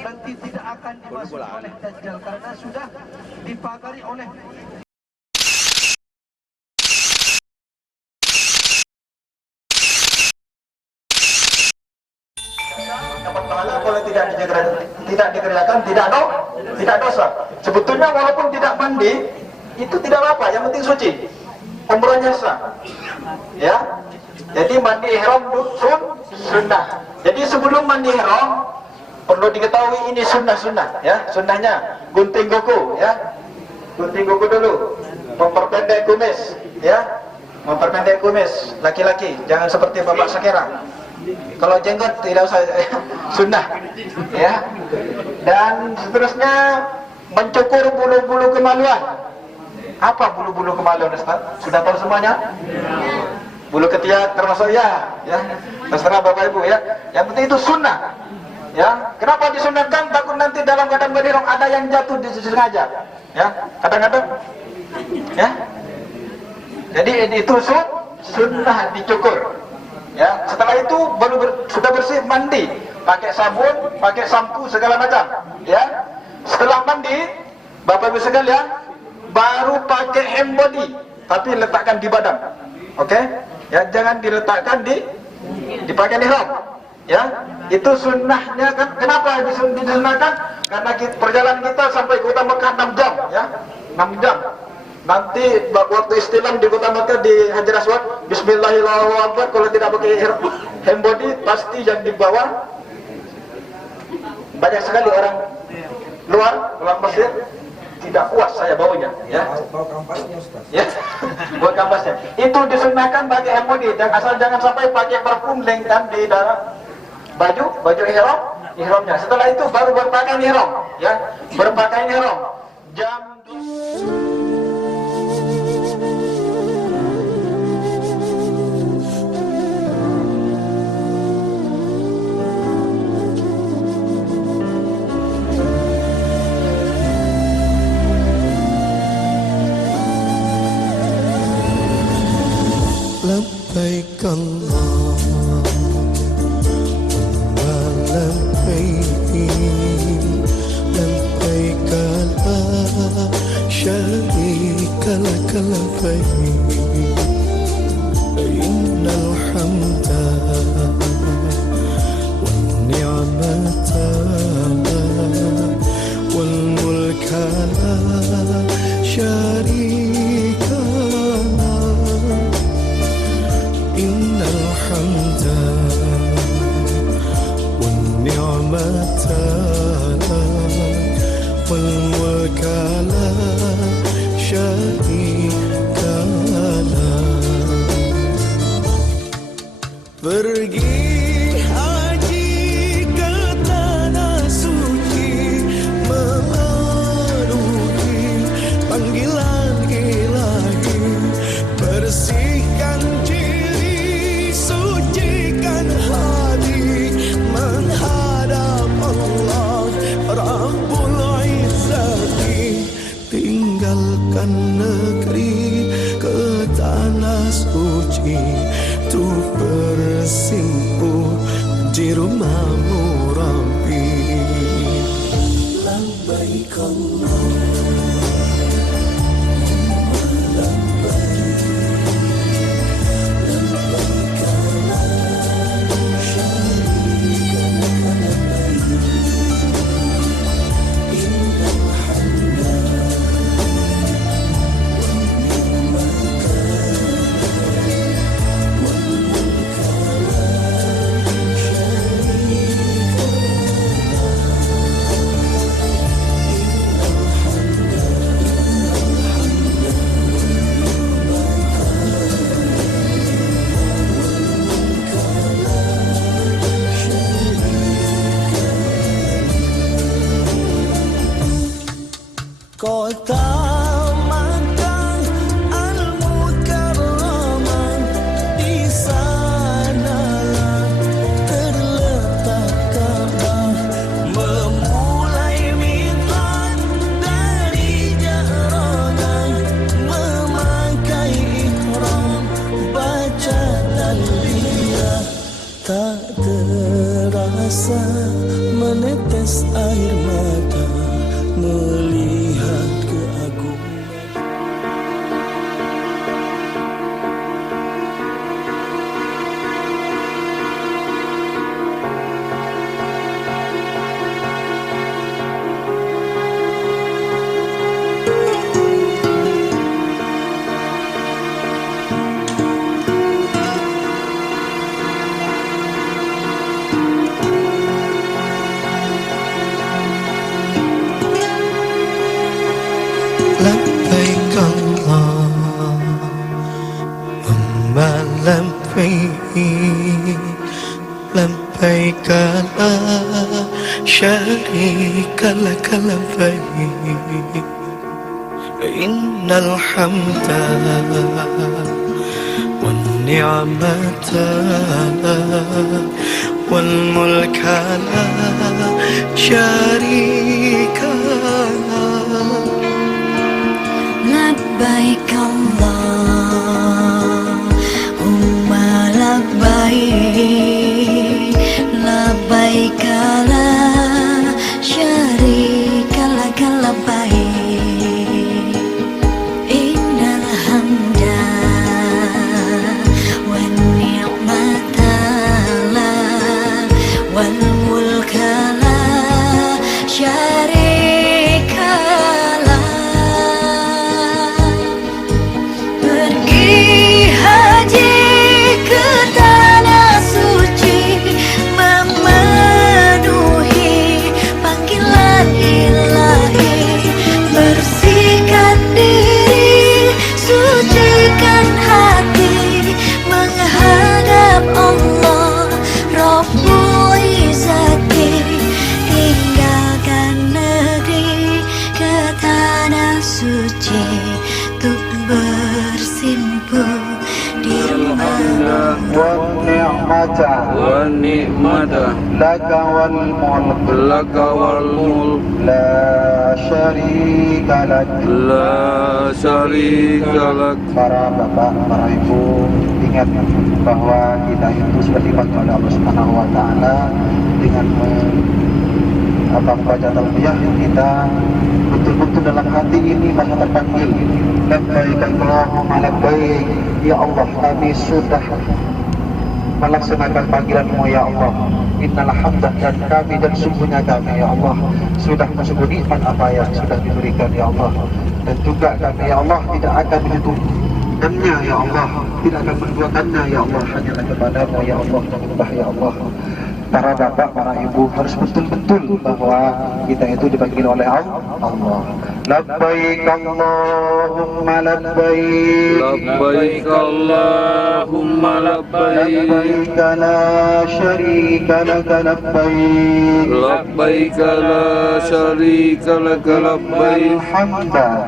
nanti tidak akan dimasuki oleh Dajjal karena sudah dipagari oleh dapat pahala kalau tidak dikerjakan tidak dosa. Sebetulnya walaupun tidak mandi itu tidak apa, yang penting suci, umrohnya sah. Ya, jadi mandi ihram sunnah. Jadi sebelum mandi ihram perlu diketahui ini sunnah ya. Sunnahnya gunting kuku ya, gunting kuku dulu, memperpendek kumis ya, memperpendek kumis laki-laki, jangan seperti Bapak Sakira. Kalau jenggot tidak usah sunnah ya. Dan seterusnya mencukur bulu-bulu kemaluan. Apa bulu-bulu kemaluan, Ustaz? Sudah tahu semuanya? Bulu ketiak termasuk ya. Terserah Bapak Ibu ya. Yang penting itu sunnah. Ya, kenapa disunahkan? Takut nanti dalam keadaan berdiri ada yang jatuh disengaja. Ya, kadang-kadang ya. Jadi itu sunnah dicukur. Ya, setelah itu sudah bersih, mandi, pakai sabun, pakai sampo segala macam. Ya, setelah mandi, Bapak Ibu sekalian, baru pakai hand body, tapi letakkan di badan. Oke? Ya, jangan diletakkan di pakaian ihram. Ya, itu sunnahnya kan. Kenapa disunahkan? Karena perjalanan kita sampai ke kota Mekah 6 jam, ya, 6 jam. Nanti waktu istilam di kota Mekah di Hajar Aswad, Bismillahirrahmanirrahim. Kalau tidak pakai hand body, pasti yang di bawah banyak sekali orang luar Mesir tidak puas saya baunya. Ya, ya, buat kampasnya. Itu disunahkan pakai hand body, dan asal jangan sampai pakai parfum lengkap di dalam baju ihramnya. Setelah itu baru berpakaian ihram, ya, berpakaian ihram. Jam لبيك اللهم لبيك لبيك لا شريك لك لبيك إن الحمد والنعمة والملك لا شريك إن الحمد والنعمة والملك لا شريك له. Pergi haji ke tanah suci, memenuhi panggilan ilahi, bersihkan diri, sucikan hati, menghadap Allah Rabbul Izzati. Tinggalkan negeri ke tanah suci, tuh bersimpuh di rumahmu Rabbi. Labbaik rasa menetes air mata melihat keagungan. Labbaik Allahumma labbaik, labbaik la syarika laka labbaik, innal hamda wan ni'mata wal mulka la syarika Labbaik Allahumma labbaik, labbaik la syarika laka labbaik, innal hamda wan ni'mata wal mulka la syarika Ni'mata laka wal mulk la syarika lak. Para bapak, para ibu, ingat bahwa kita itu sudah dibantu oleh Allah Subhanahu wa taala dengan membaca talbiyah. Kita betul-betul dalam hati ini merasa terpanggil. Labbaik Allahumma labbaik, ya Allah, kami sudah melaksanakan panggilan-Mu ya Allah. Innal hamdah, dan kami dan sungguhnya kami ya Allah sudah mensyukur nikmat apa yang sudah diberikan ya Allah, dan juga kami ya Allah tidak akan menyutukannya ya Allah, tidak akan menduakannya ya Allah, hanyalah kepada-Mu ya Allah menyembah ya Allah. Para bapak, para ibu harus betul-betul bahwa kita itu dipanggil oleh Allah. Labbaik Allahumma labbaik, labbaik Allahumma labbaik, labbaik la syarika laka labbaik, labbaik la syarika laka labbaik,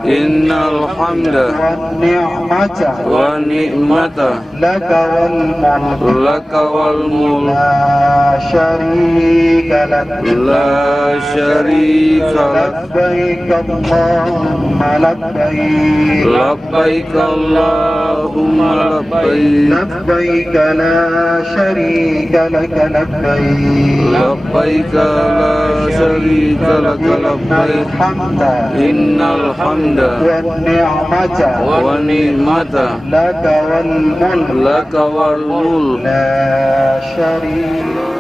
innal hamda wan ni'mata laka wal mulk la syarika lak. Labbaik Allahumma labbaik, labbaik Allahumma labbaik, labbaik la syarika laka labbaik, labbaik la syarika laka labbaik, innal hamda wan ni'mata laka wal mulk la syarika.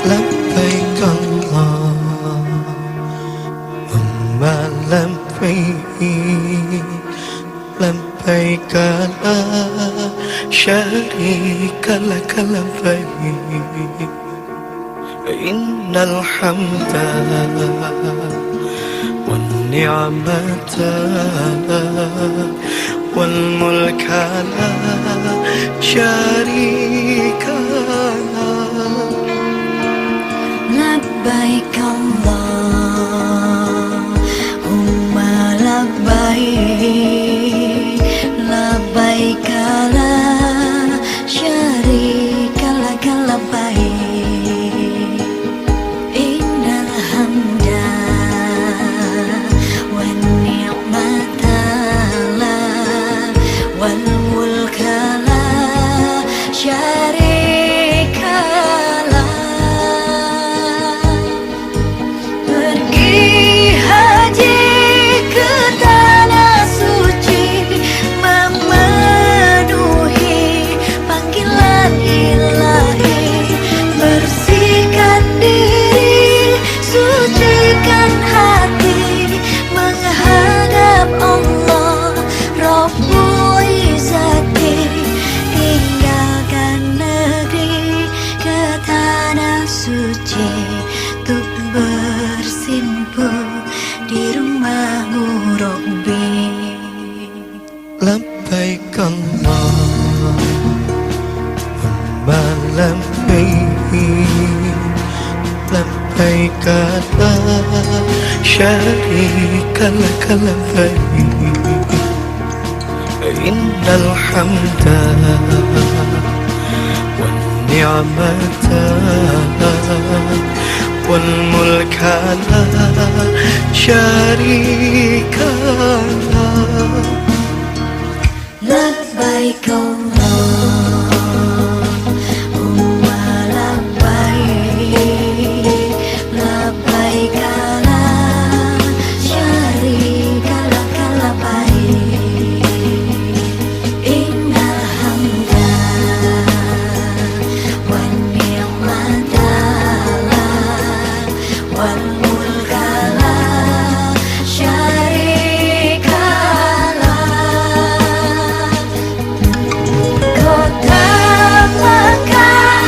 Labbaik Allahumma labbaik, labbaik la syarika laka labbaik, innal hamda wan ni'mata wal mulka la syarika. Labbaik Allah syarikalah. Pergi haji ke tanah suci, memenuhi panggilan ilahi, bersihkan diri, sucikan hati, menghadap Allah Rabbul Izzati. Tinggalkan negeri ke tanah suci, untuk bersimpuh di rumahmu Rabbi. Labbaik Allahumma labbaik, labbaik la syarika lak labbaik, innal hamda wan ni'mata wal mulka la syarika lak. Labbaik Allahumma labbaik, labbaik la syarika lak labbaik, innal hamda wan ni'mata wal mulka la syarika lak. Kota Makkah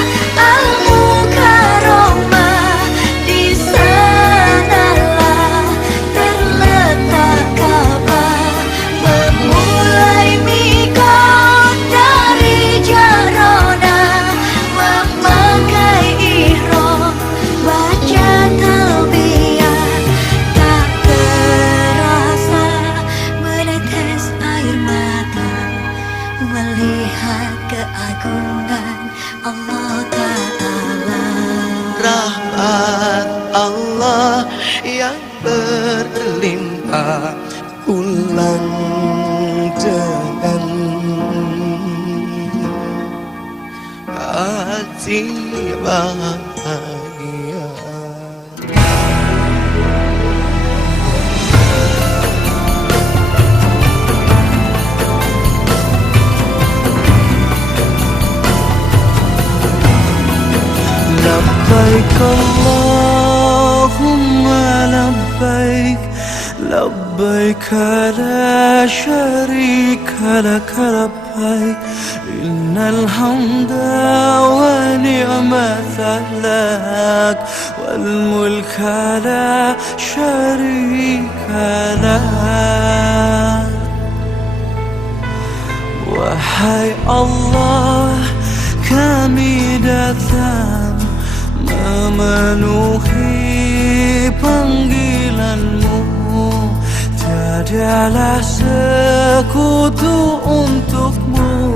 Al-Mukarramah, di sanalah terletak Ka'bah. Memulai mikot dari Jarona, memakai ihram, baca talbiyah, tak terasa menetes air mata melihat keagungan Allah Ta'ala. Rahmat Allah yang berlimpah pulang dengan hati bahagia. لبيك اللهم لبيك، لبيك لا شريك لك لبيك، إن الحمد ونعمة لك والملك لا شريك لك. Wahai Allah, kami datang memenuhi panggilanmu. Tiadalah sekutu untukmu,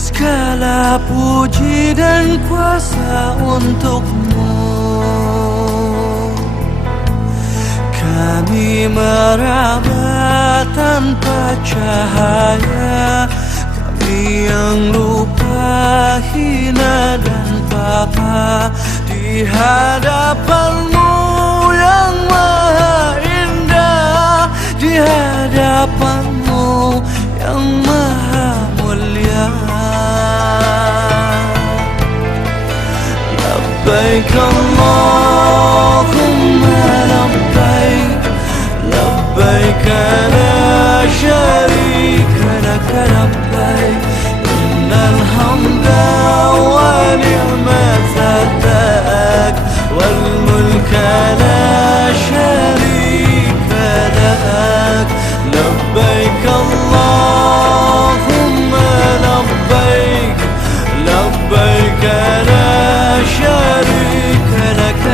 segala puji dan kuasa untukmu. Kami meraba tanpa cahaya, kami yang lupa, hina dan papa, di hadapanmu yang maha indah, di hadapanmu yang maha mulia. Labbaik Allahumma labbaik, labbaik la syarika lak labbaik, innal hamda wa ni'mata lak wal mulka la syarika lak. Labbaik Allahumma labbaik, labbaik la syarika lak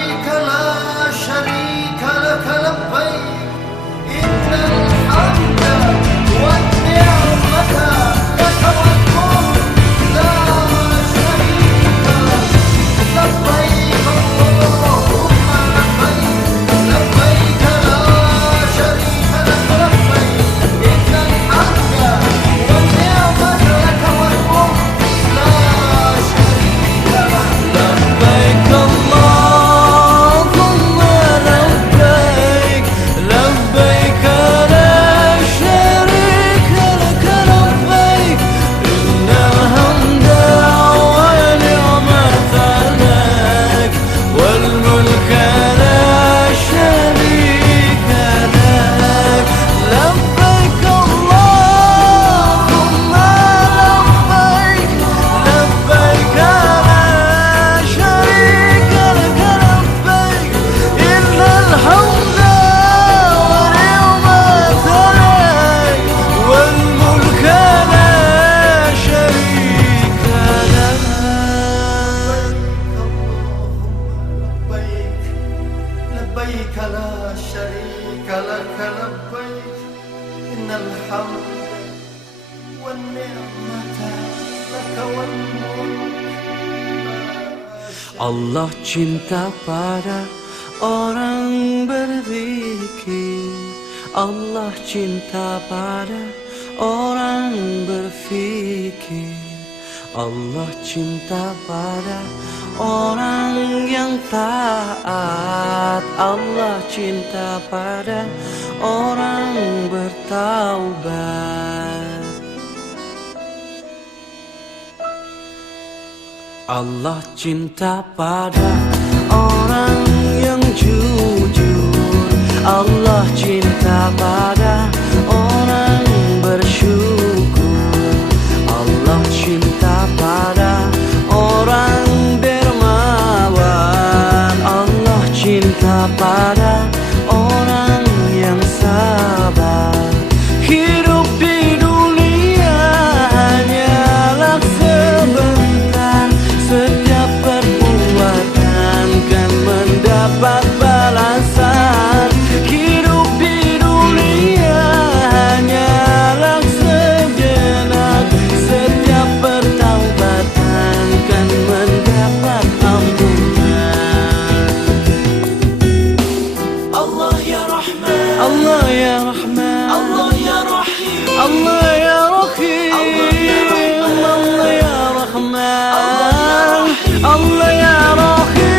لبيك لا شريك لك لبيك إن الحمد والنعمة لك والملك لا شريك لك لبيك اللهم لبيك لبيك لا شريك لك لبيك إن الحمد والنعمة لك والملك لا شريك لك لبيك اللهم لبيك لبيك لا شريك لك لبيك إن الحمد والنعمة لك والملك لا شريك لك لبيك اللهم لبيك لبيك لا شريك لك لبيك إن الحمد والنعمة لك والملك لا شريك لك لبيك لبيك لا شريك لك لبيك إن الحمد والنعمة لك والملك Allah cinta pada orang berzikir. Allah cinta pada orang berfikir. Allah cinta pada orang yang taat. Allah cinta pada orang bertaubat. Allah cinta pada orang yang jujur. Allah cinta pada orang bersyukur. Allah cinta pada orang dermawan. Allah cinta pada orang yang sabar. Hidup di dunia hanyalah sebentar. Setiap perbuatan kan mendapat balasan. Hidup di dunia hanyalah sejenak. Setiap pertaubatan kan mendapat ampunan. Allah ya Rahman, Allah ya Rahman, Allah ya Rahim, Allah ya Rahim, Allah ya Rahman, Allah ya Rahim.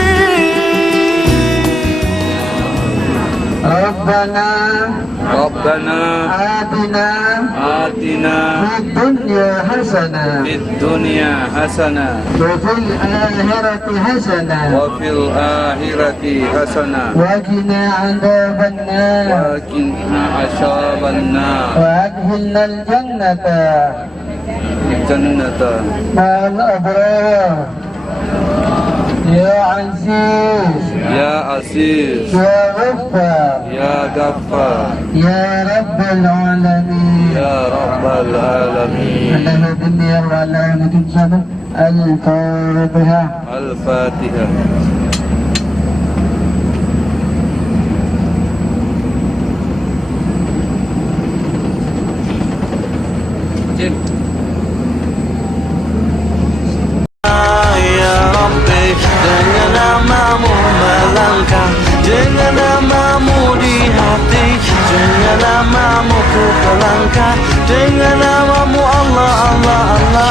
Rabbana atina fid dunya hasanah fid dunya hasanah wa fil akhirati hasanah wa fil akhirati hasanah wa qina adzabannar wa qina adzabannar wa adkhilna al-jannata jannata ma'al abrar ya aziz ya aziz ya ghaffar ya ghaffar ya rabbal alamin ya rabbal alamin. Allahumma binni ya Allah wa al-Fatihah. Al-Fatihah. Ya Rabbi, dengan namamu melangkah, dengan namamu di hati, dengan namamu ku melangkah, dengan namamu Allah, Allah, Allah,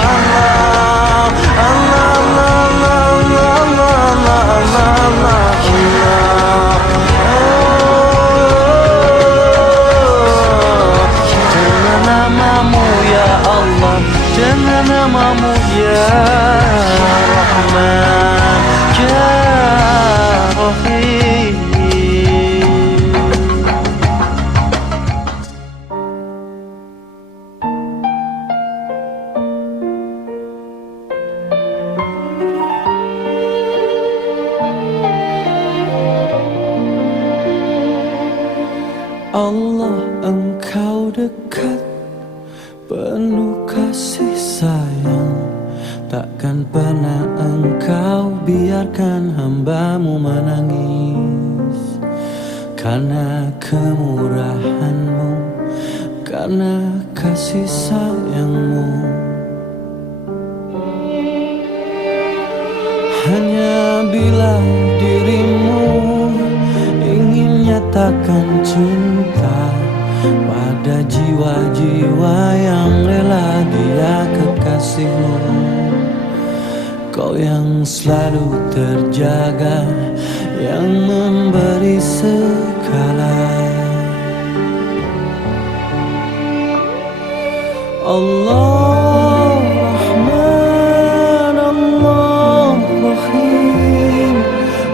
Allah, Allah, Allah, Allah, Allah, Allah, Allah, dengan namamu ya Allah, dengan namamu ya Rahman, ya Rahim. Allah, Engkau dekat, penuh kasih sayang, takkan pernah Engkau biarkan hamba-Mu menangis karena kemurahan-Mu, karena kasih sayang-Mu. Hanya bila diri-Mu ingin nyatakan cinta pada jiwa-jiwa yang rela dia kekasih-Mu, Kau yang selalu terjaga, yang memberi segala. Allah Rahman, Allah Rahim,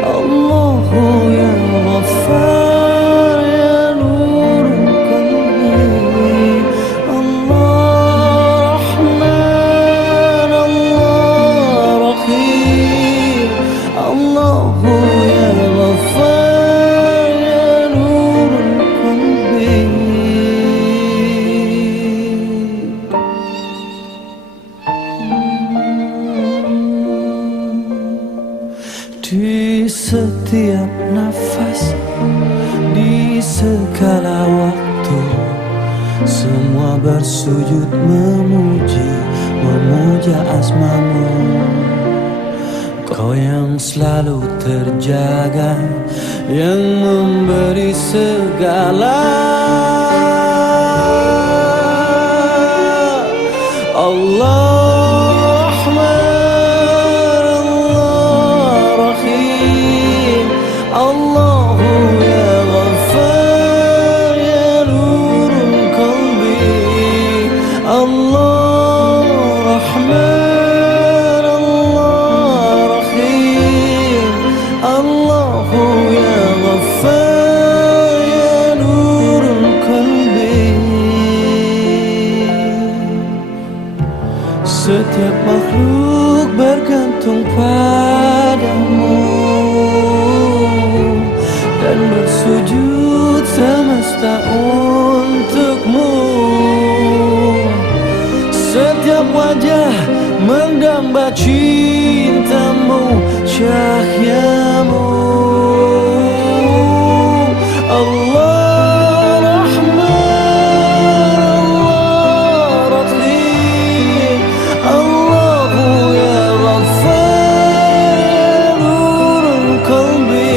Allahu ya Ghaffar ya Nur Qalbi. Allah Rahman, Allah Rahim, Allahu ya Ghaffar ya Nur Qalbi. Di setiap nafas, di segala waktu, semua bersujud memuji, memuja asma-Mu. Kau yang selalu terjaga, yang memberi segala. Allah Allahu ya Ghaffar ya Nurul Qalbi. Allah Rahman, Allah Rahim, Allahu ya Ghaffar ya Nurul Qalbi. Setiap makhluk bergantung padamu dan bersujud semesta untuk-Mu. Setiap wajah mendamba cinta-Mu, cahaya-Mu. Allah Rahman, Allah Rahim, Allahu ya Ghaffar ya Nurul Qalbi.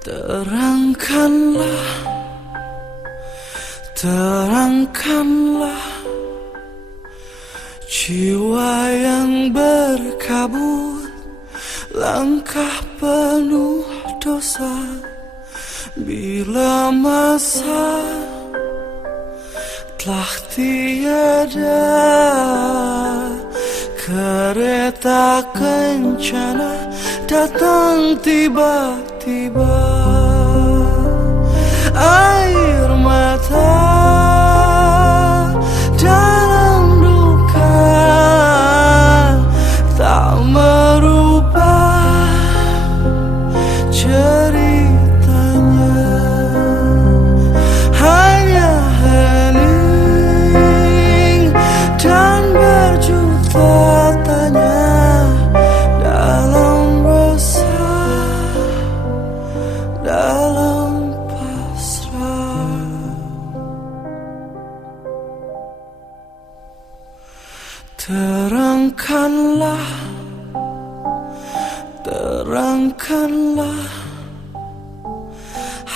Terangkanlah, terangkanlah jiwa yang berkabut, langkah penuh dosa. Bila masa telah tiada, kereta kencana datang tiba-tiba. Air mata dalam duka tak merubah ceritanya. Hanya hening dan berjuta tanya dalam resah, dalam pasrah. Terangkanlah, terangkanlah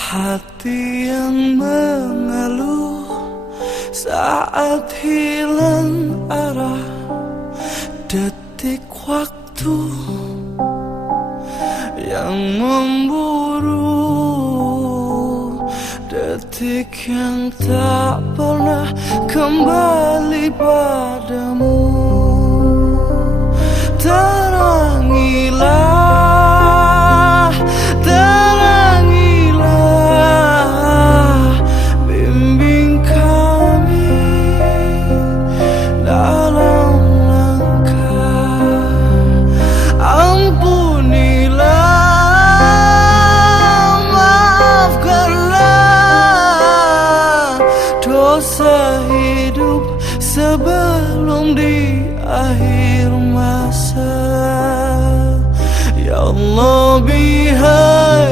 hati yang mengeluh saat hilang arah, detik waktu yang memburu, detik yang tak pernah kembali padamu. Terangilah, terangilah, bimbing kami dalam langkah. Ampunilah, maafkanlah dosa hidup sebelum di akhir masa. Ya Allah biha,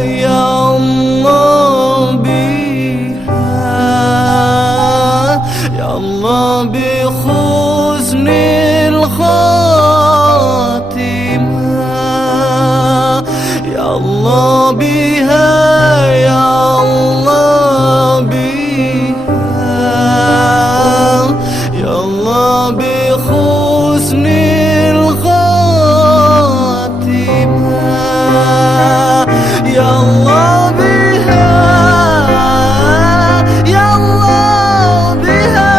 ya Allah biha, ya Allah bi husnil khatimah. Ya Allah biha, ya Allah biha, ya Allah bi husnil khatimah. Ya Allah biha, ya Allah biha,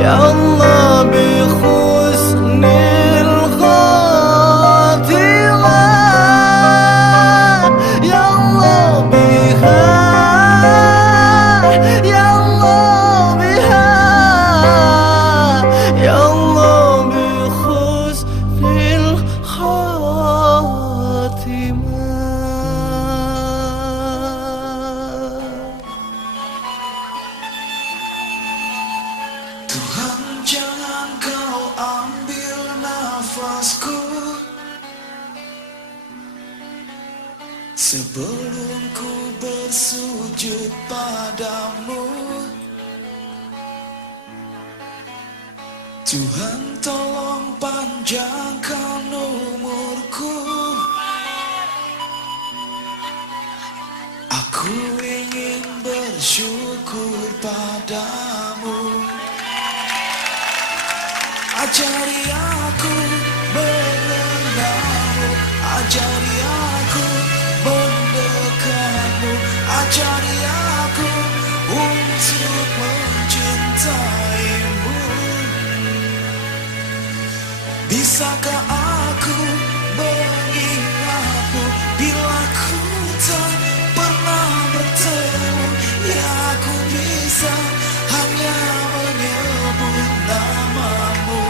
ya Allah bi husnil khatimah. Ya Allah biha, ya Allah biha, ya Allah bi husnil khatimah. Tuhan, jangan kau ambil nafasku sebelum ku bersujud padamu. Tuhan, tolong panjangkan umurku. Aku ingin bersyukur padamu. Ajari aku mengenalmu, ajari aku mendekatmu, ajari aku untuk mencintaimu. Bisakah aku mengingatmu bila ku tak pernah bertemu? Ya, aku bisa hanya menyebut namamu.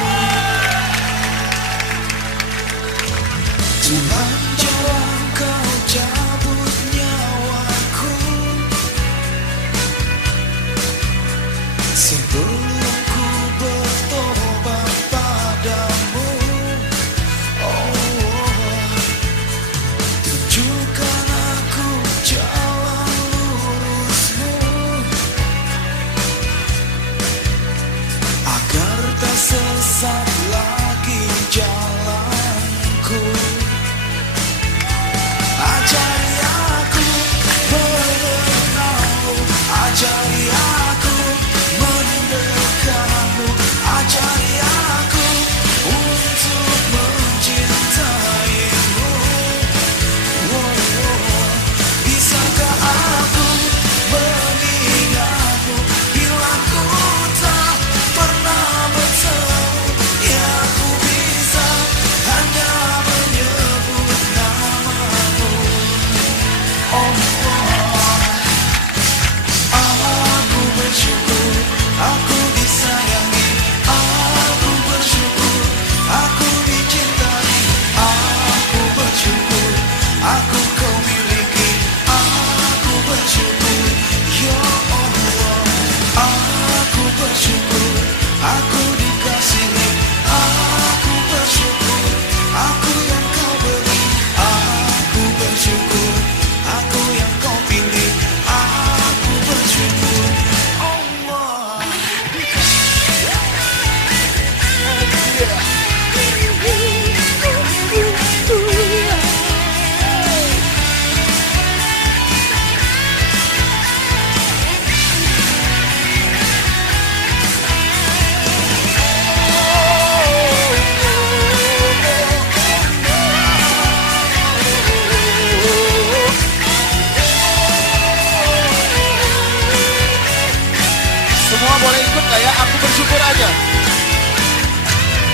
saja.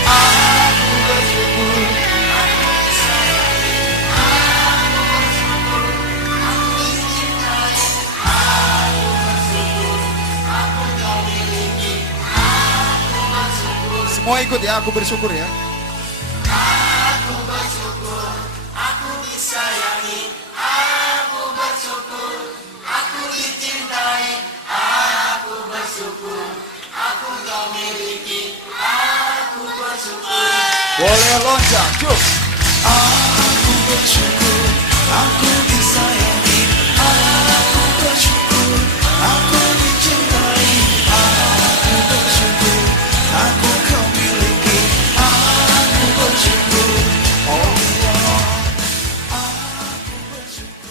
Aku bersyukur, aku disayangi, aku bersyukur, aku dicintai, aku bersyukur, aku kau miliki, aku bersyukur. Semua ikut ya, aku bersyukur ya. Aku bersyukur, aku disayangi, aku bersyukur, aku dicintai, aku bersyukur, aku kau miliki, aku bersyukur. Boleh loncat, yuk. Aku bersyukur, aku disayangi, aku bersyukur, aku dicintai, aku bersyukur, aku kau miliki, aku bersyukur. Oh Allah, aku bersyukur.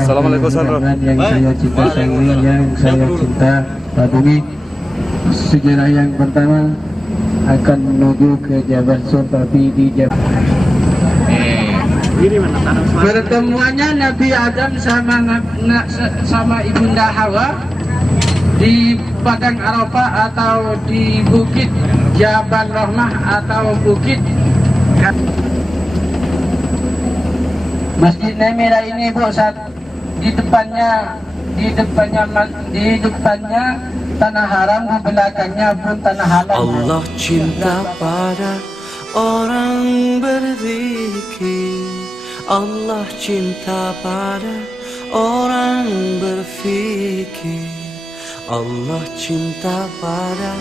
Assalamualaikum warahmatullahi yang saya cinta sayangi, yang saya cinta saat ini. Sejarah yang pertama akan menuju ke Jabal Sur, tapi di Jabal pertemuannya Nabi Adam sama Ibunda Hawa di Padang Arafah atau di Bukit Jabal Rahmah atau Bukit Masjid Namira ini, Bu, saat di depannya tanah haram, di belakangnya pun tanah halal. Allah cinta pada orang berzikir, Allah cinta pada orang berfikir, Allah cinta pada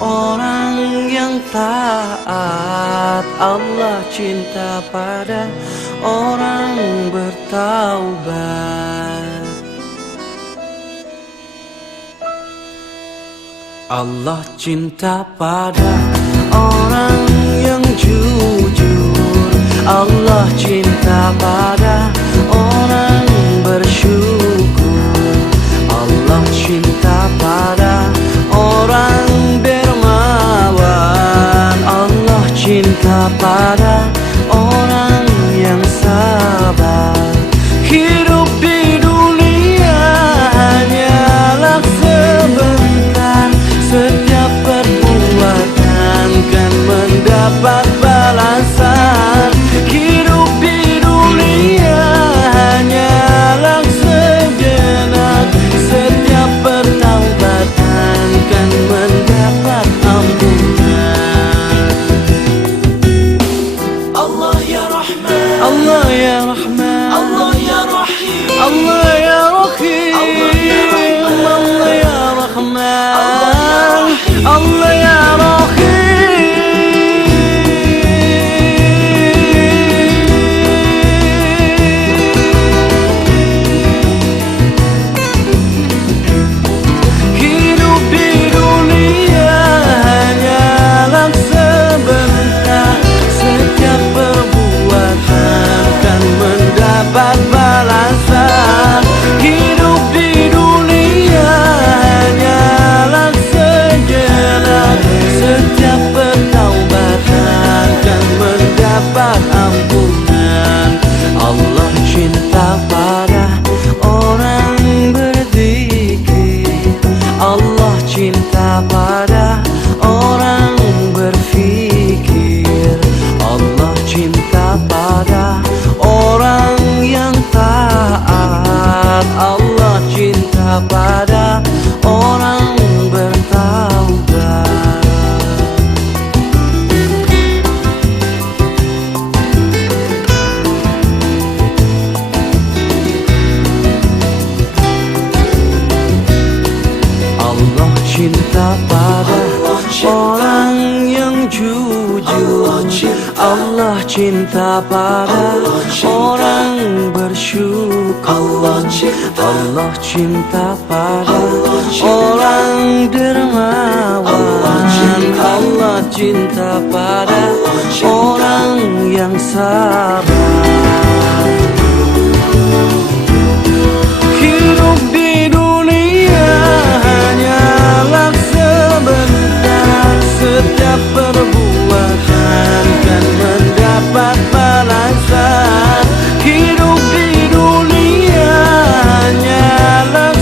orang yang taat, Allah cinta pada orang bertaubat. Allah cinta pada orang yang jujur, Allah cinta pada orang bersyukur, Allah cinta pada orang dermawan, Allah cinta pada orang yang sabar. Hidup di dunia hanyalah sebentar, setiap perbuatan kan mendapat balasan. Hidup di dunia hanyalah sejenak, setiap pertaubatan kan mendapat ampunan. Allah ya Rahman, Allah ya Rahman, Allah ya Rahim, Allah ya Rahim, Allah ya Rahman, Allah ya Rahim. Hidup di dunia hanyalah sebentar, setiap perbuatan kan mendapat balasan. Hidup di dunia hanyalah sejenak, setiap pertaubatan kan mendapat ampunan. Allah cinta pada orang berzikir, Allah cinta pada orang berfikir, Allah cinta pada orang yang taat, Allah cinta pada orang bertaubat. Allah cinta pada orang yang jujur, Allah cinta pada orang bersyukur, Allah cinta pada orang dermawan, Allah cinta pada orang yang sabar. Hidup di dunia hanyalah sebentar, setiap perbuatan kan mendapat balasan. Hidup di dunia hanyalah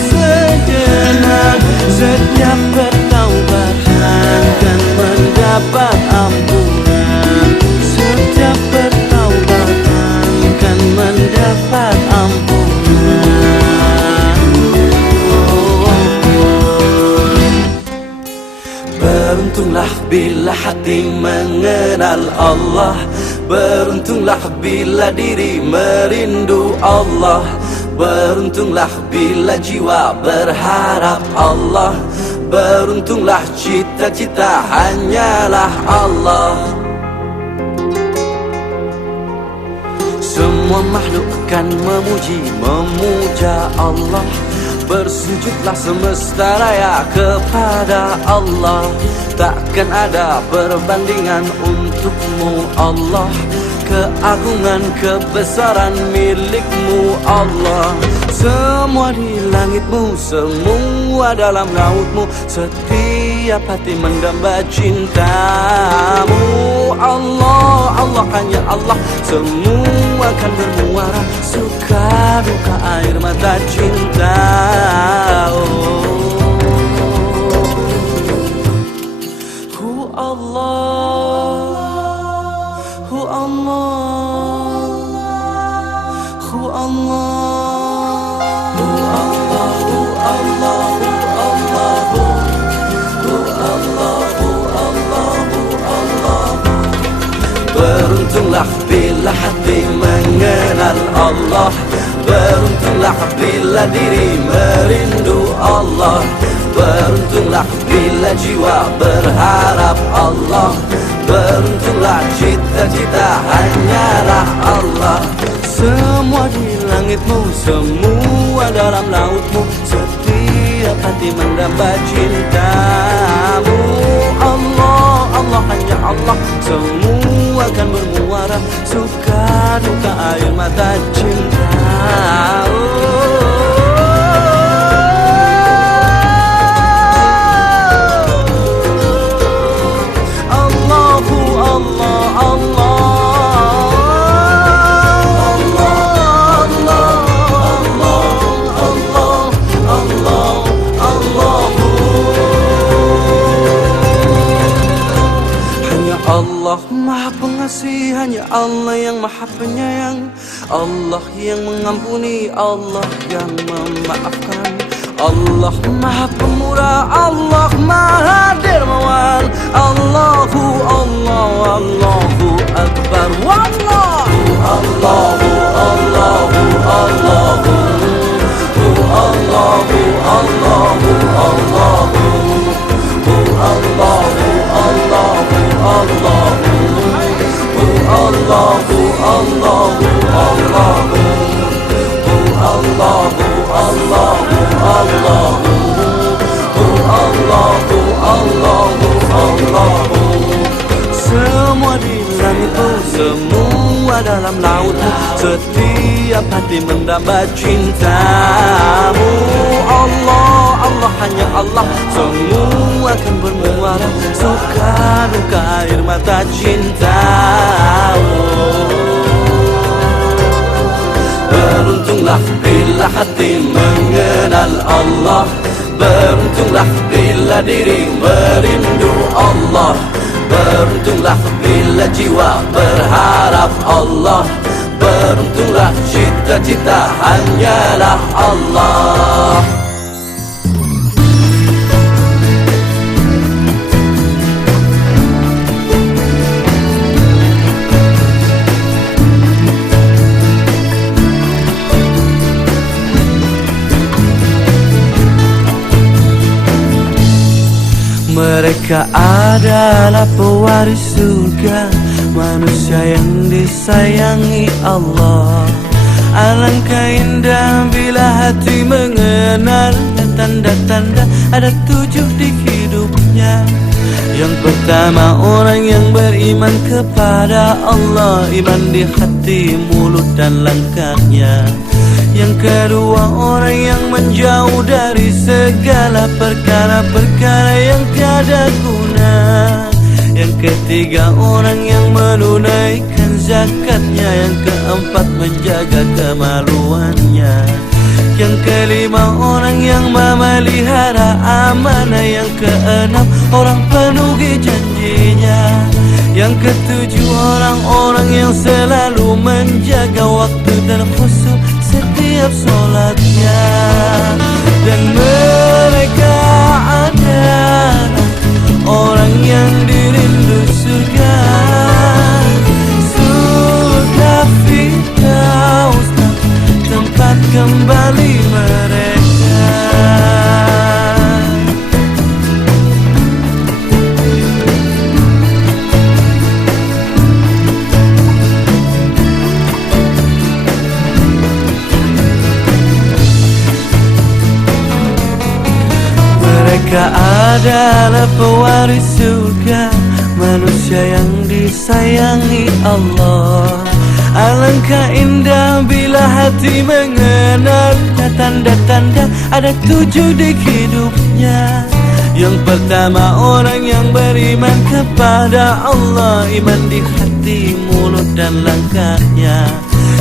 hati mengenal Allah. Beruntunglah bila diri merindu Allah. Beruntunglah bila jiwa berharap Allah. Beruntunglah cita-cita hanyalah Allah. Semua makhluk akan memuji, memuja Allah. Bersujudlah semesta raya kepada Allah. Takkan ada perbandingan untukmu Allah. Keagungan kebesaran milikmu Allah. Semua di langitmu, semua dalam lautmu. Setiap hati mendamba cintamu. Allah, Allah hanya Allah. Semua akan bermuara. Suka duka air mata cinta. Hu Allah, Hu Allah, Hu Allah, Hu Allah, Hu Allah, Hu Allah, Hu Allah, Hu Allah. Beruntunglah bila hati mengenal Allah. Beruntunglah bila diri merindu Allah. Beruntunglah bila jiwa berharap Allah. Beruntunglah cita-cita hanyalah Allah. Semua di langitmu, semua dalam lautmu. Setiap hati mendamba cintamu. Allah, Allah hanya Allah. Semua akan bermuara. Suka duka air mata cinta. Allahu Allah, Allah. Allah Maha Pengasih, hanya Allah yang Maha Penyayang. Allah yang mengampuni, Allah yang memaafkan. Allah Maha Pemurah, Allah Maha Dermawan. Allahu Allah, Allahu Akbar. Wallahu Allahu, Allahu, Allahu, Allahu, Allahu, Allahu, Allahu, Allahu, Allahu, Allahu, Allahu, Allahu, Allahu, Allahu, Allahu, Allahu, Allahu. Semua di langitmu, semua dalam lautmu. Setiap hati mendamba cintamu. Allah, Allah hanya Allah. Semua akan bermuara. Suka duka air mata cintamu. Beruntunglah bila hati mengenal Allah. Beruntunglah bila diri merindu Allah. Beruntunglah bila jiwa berharap Allah. Beruntunglah cita-cita hanyalah Allah. Mereka adalah pewaris surga, manusia yang disayangi Allah. Alangkah indah bila hati mengenal tanda-tanda ada 7 di hidupnya. Yang pertama orang yang beriman kepada Allah, iman di hati, mulut dan langkahnya. Yang kedua orang yang menjauh dari segala perkara-perkara yang tiada guna. Yang ketiga orang yang menunaikan zakatnya. Yang keempat menjaga kemaluannya. Yang kelima orang yang memelihara amanah. Yang keenam orang penuhi janjinya. Yang ketujuh orang-orang yang selalu menjaga waktu dan khusyuk setiap sholatnya. Dan mereka adalah orang yang dirindui Mereka adalah pewaris surga, manusia yang disayangi Allah. Alangkah indah bila hati mengenalnya. Tanda-tanda ada 7 di hidupnya. Yang pertama orang yang beriman kepada Allah, iman di hati, mulut dan langkahnya.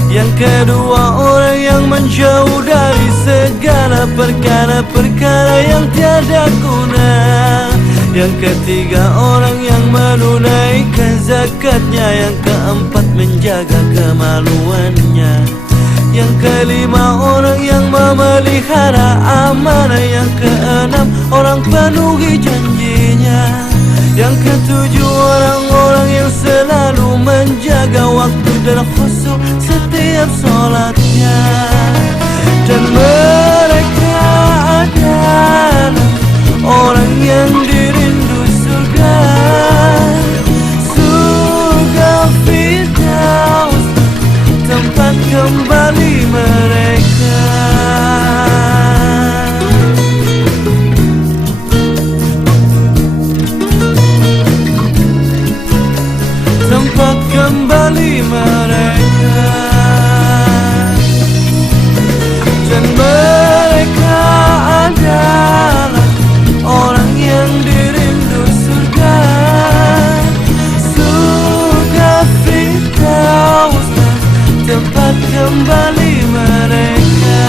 Yang kedua orang yang menjauh dari segala perkara-perkara yang tiada guna. Yang ketiga orang yang menunaikan zakatnya. Yang keempat menjaga kemaluannya. Yang kelima orang yang memelihara amanah. Yang keenam orang penuhi janjinya. Yang ketujuh orang-orang yang selalu menjaga waktu dan khusyuk setiap sholatnya. Dan mereka adalah orang yang dirindu surga, surga Firdaus, tempat kembali mereka. Tempat kembali mereka. Dan mereka adalah orang yang dirindu surga, surga Firdaus, tempat kembali mereka.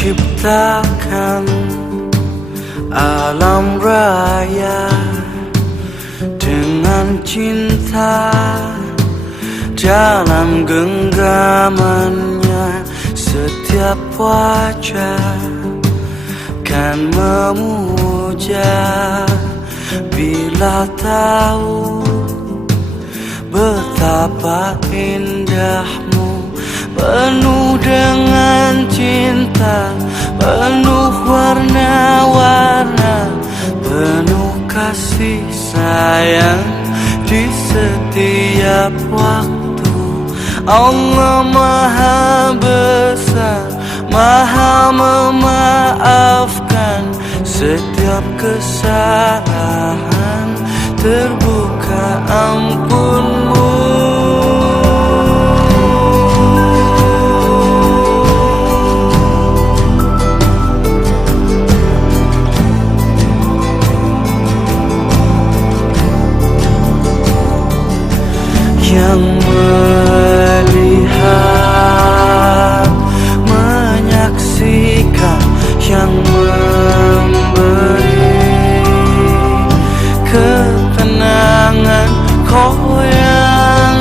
Diciptakan alam raya dengan cinta, dalam genggamannya setiap wajah kan memuja. Bila tahu betapa indahmu, penuh dengan cinta, penuh warna-warna, penuh kasih sayang di setiap waktu. Allah Maha Besar, Maha memaafkan setiap kesalahan, terbuka ampunmu. Yang melihat, menyaksikan, yang memberi ketenangan, kau yang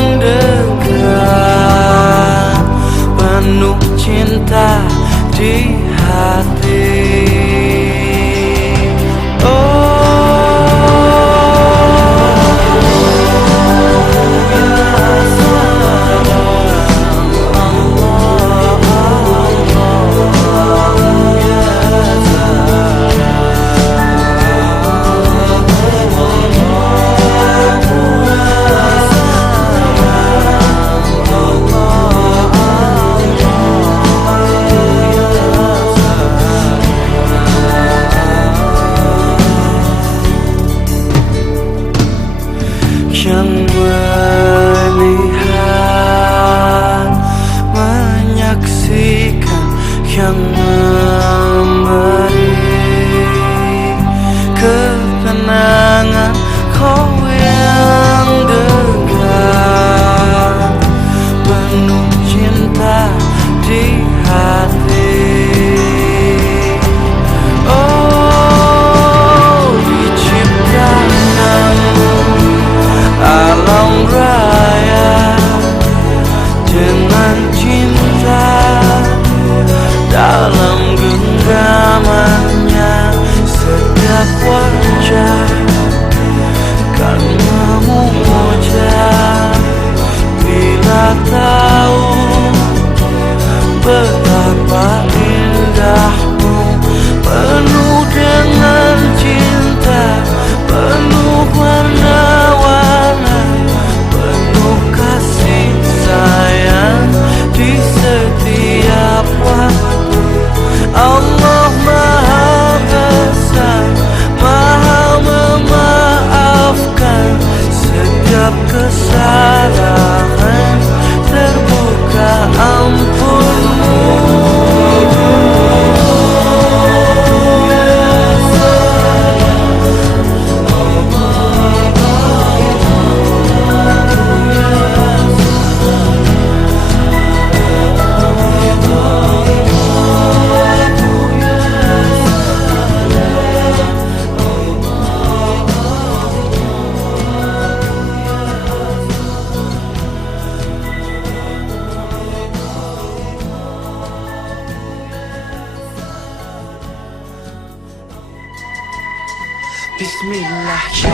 Bismillah ya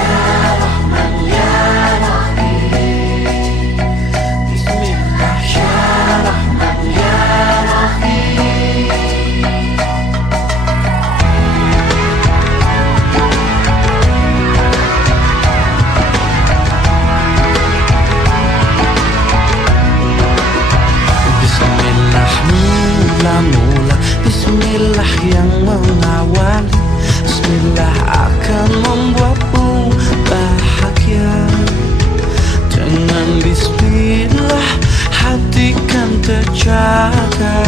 Rahman ya Rahim. Bismillah ya Rahman ya Rahim. Bismillah mula-mula, Bismillah yang mengawali, Bismillah akan membuatmu bahagia. Dengan Bismillah hati kan terjaga,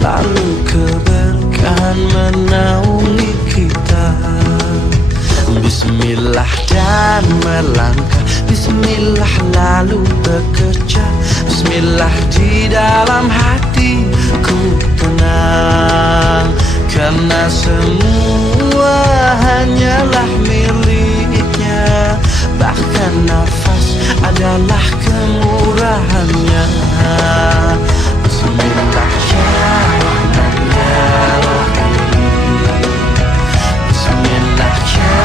lalu keberkahan menaungi kita. Bismillah dan melangkah, Bismillah lalu bekerja, Bismillah di dalam hatiku tenang, karena semua hanyalah miliknya, bahkan nafas adalah kemurahannya. Bismillah ya Rahman ya Rahim. Bismillah ya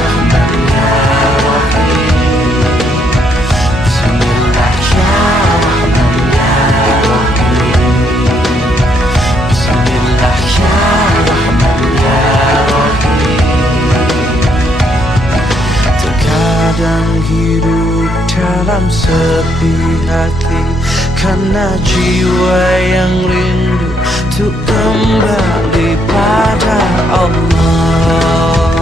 Rahman ya Rahim. Bismillah ya Rahman ya Rahim. Bismillah ya Rahman ya Rahim. Terkadang hidup dalam sepi hati, karena jiwa yang rindu untuk kembali pada Allah.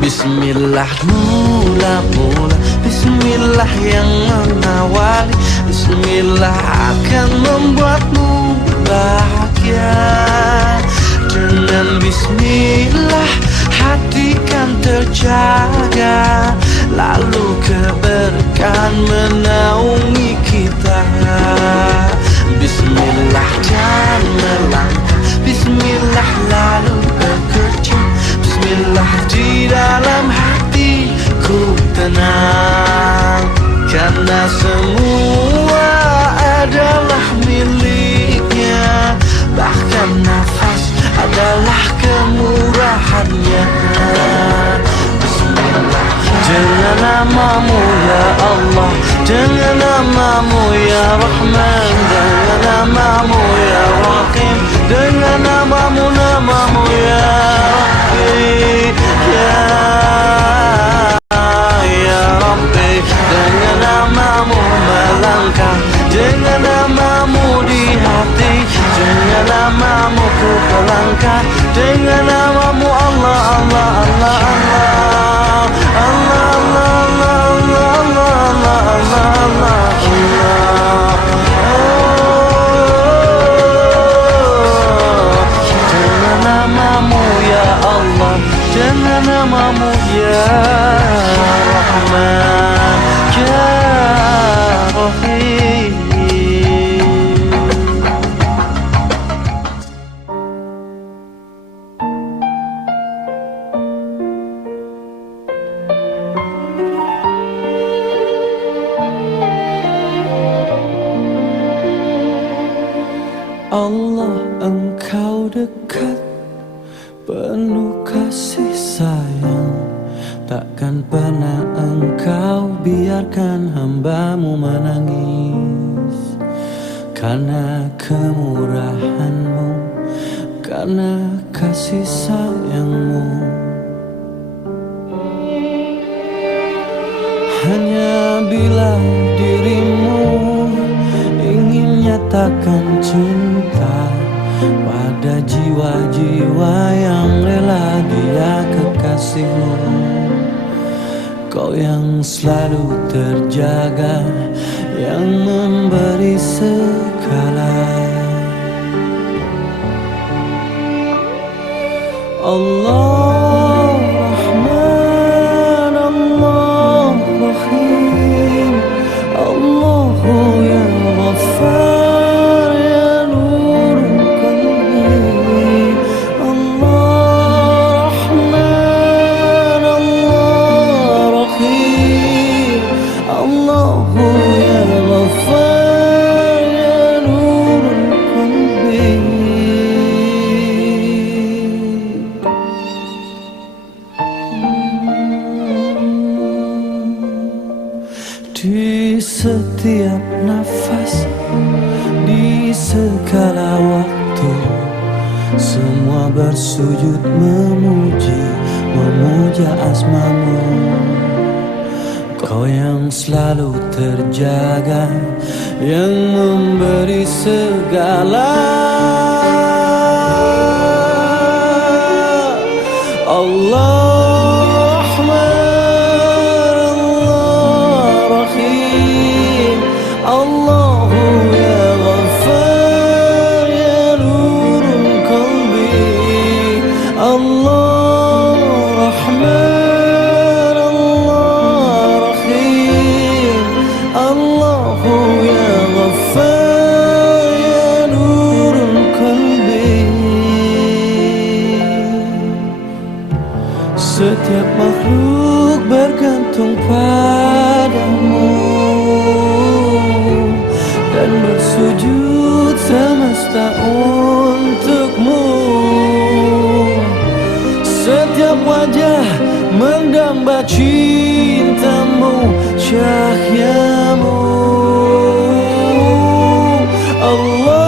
Bismillah mula-mula, Bismillah yang mengawali, Bismillah akan membuatmu bahagia. Dengan Bismillah hati kan terjaga, lalu keberkahan menaungi kita. Bismillah dan melangkah, Bismillah lalu bekerja, Bismillah di dalam hatiku tenang, karena semua adalah miliknya, bahkan nafas adalah kemurahannya. Bismillah. Dengan namamu ya Allah, dengan namamu ya Rahman, dengan namamu ya Rahim, dengan namamu ya Rabbi, ya Rabbi. Dengan namamu melangkah, dengan namamu di hati, dengan namamu ku melangkah, dengan namamu Allah, Allah, Allah, Allah, Allah, Allah, Allah, Allah, Allah, dengan namamu ya Allah, dengan namamu ya Rahman ya Rahim. Allah, Engkau dekat, penuh kasih sayang, takkan pernah Engkau biarkan hamba-Mu menangis. Karena kemurahan-Mu, karena kasih sayang-Mu, hanya bila dirimu ingin nyatakan cinta pada jiwa-jiwa yang rela dia kekasihmu, Kau yang selalu terjaga, yang memberi segala. Allah Rahman, Allah Rahim, Allahu ya Ghaffar ya Nur Qalbi. Allah Rahman, Allah Rahim, Allahu ya Ghaffar setiap nafas, di segala waktu, semua bersujud memuja asmamu. Kau yang selalu terjaga, yang memberi segala. Allah Rahman, Allah Rahim, Allahu ya Ghaffar ya nurul qalbi. Allah Rahman, Allah Rahim, Allahu ya Ghaffar ya nurul qalbi. Setiap makhluk bergantung padamu dan bersujud semesta untukmu. Setiap wajah mendamba cintamu, cahyamu. Allah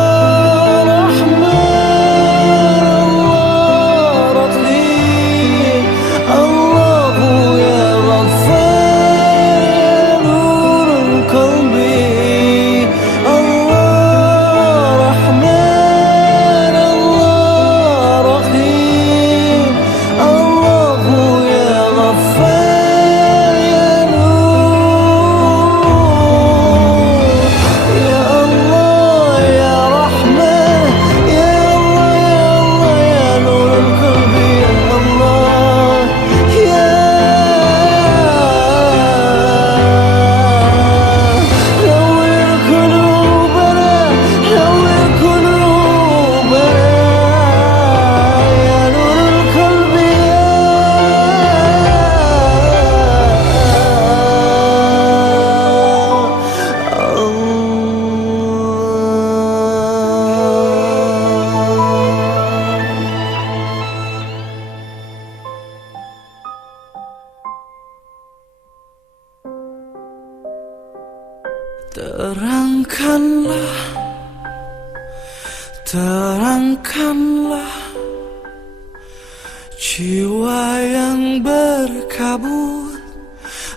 terangkanlah jiwa yang berkabut,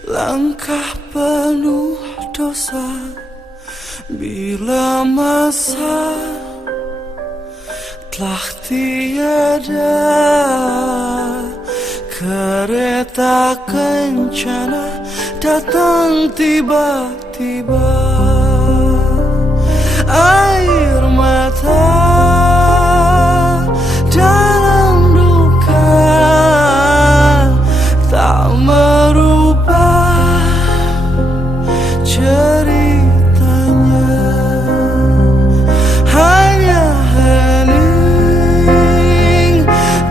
langkah penuh dosa. Bila masa telah tiada, kereta kencana datang tiba-tiba. Air mata dalam duka tak merubah ceritanya, hanya hening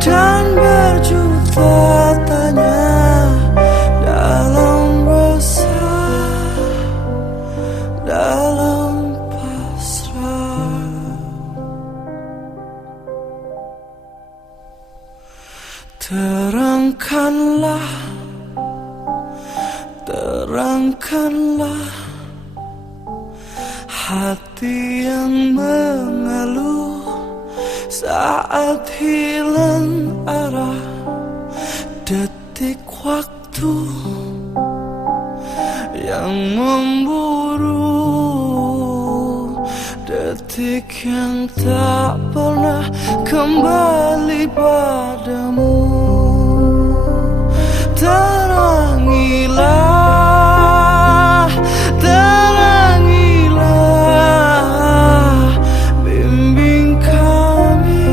dan berjuta tanya dalam resah, dalam terangkanlah, terangkanlah hati yang mengeluh saat hilang arah. Detik waktu yang memburu, detik yang tak pernah kembali padamu. Terangilah, terangilah, bimbing kami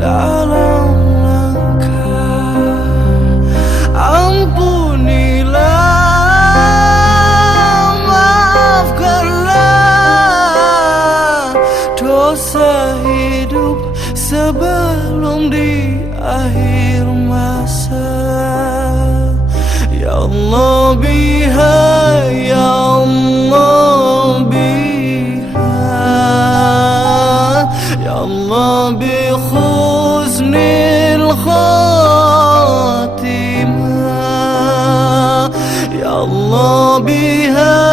dalam langkah. Ampunilah, maafkanlah dosa hidup sebelum di akhir masa. Ya Allah biha, ya Allah biha, ya Allah bi khusnil khatimah, ya Allah biha.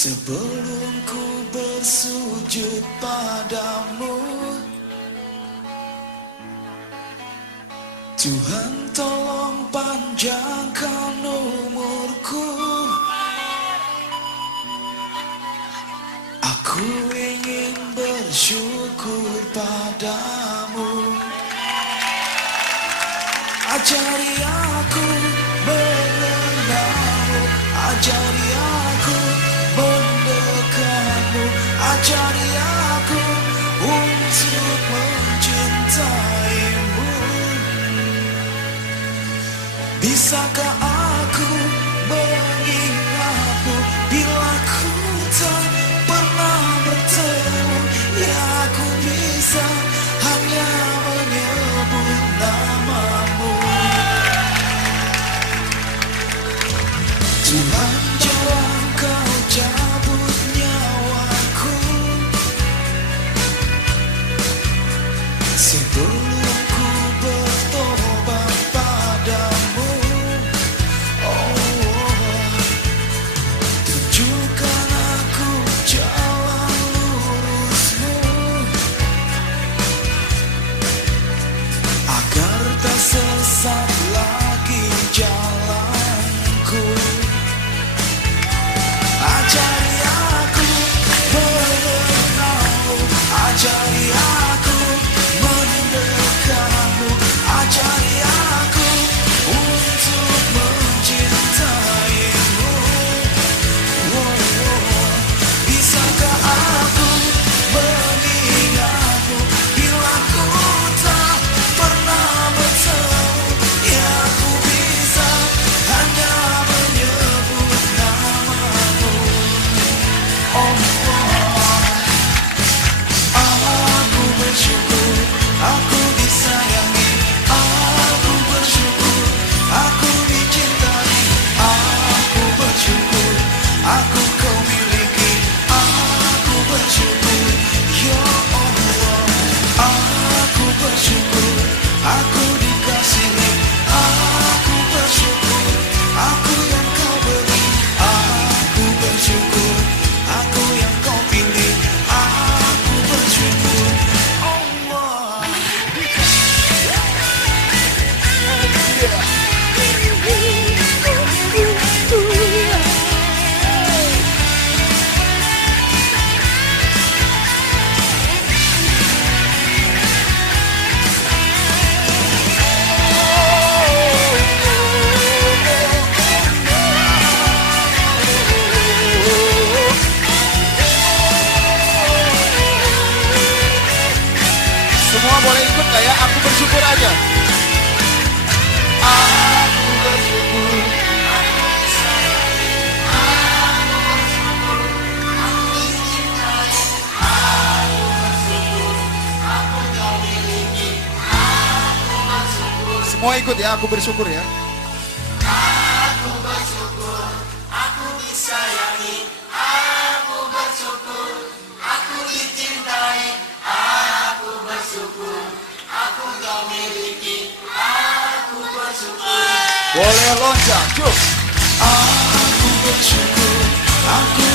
Sebelum ku bersujud padamu, Tuhan tolong panjangkan umurku. Aku ingin bersyukur padamu. Ajari aku mengenalmu, ajari aku mendekatmu, ajari aku untuk mencintaimu. Bisakah aku mengingatmu bila ku tak pernah bertemu? Ya, aku bisa hanya menyebut namamu. Tuhan, jangan kau cabut nyawaku sebelum ku bertobat padamu. Oh, tunjukkan aku jalan lurusmu agar tak sesat lagi jalanku. Ajari aku mengenalmu, ajari aku mendekatmu, ajari aku untuk mencintaimu. Bisakah aku mengingatmu bila ku tak pernah bertemu? Ya, aku bisa hanya menyebut namamu. Aku bersyukur aku disayangi, aku bersyukur aku dicintai, aku bersyukur aku kau miliki, aku bersyukur ya Allah. Aku bersyukur aku dikasihi, aku bersyukur aku yang kau beri, aku bersyukur aku yang kau pilih, aku bersyukur Allah. Semua boleh ikut gak ya? Aku bersyukur aja. Aku bersyukur aku disayangi, aku bersyukur aku dicintai, aku bersyukur aku kau miliki, aku bersyukur. Semua ikut ya, aku bersyukur ya. Aku bersyukur aku disayangi, aku bersyukur aku dicintai, aku bersyukur aku kau miliki, aku bersyukur. Boleh loncat, yuk. Aku bersyukur aku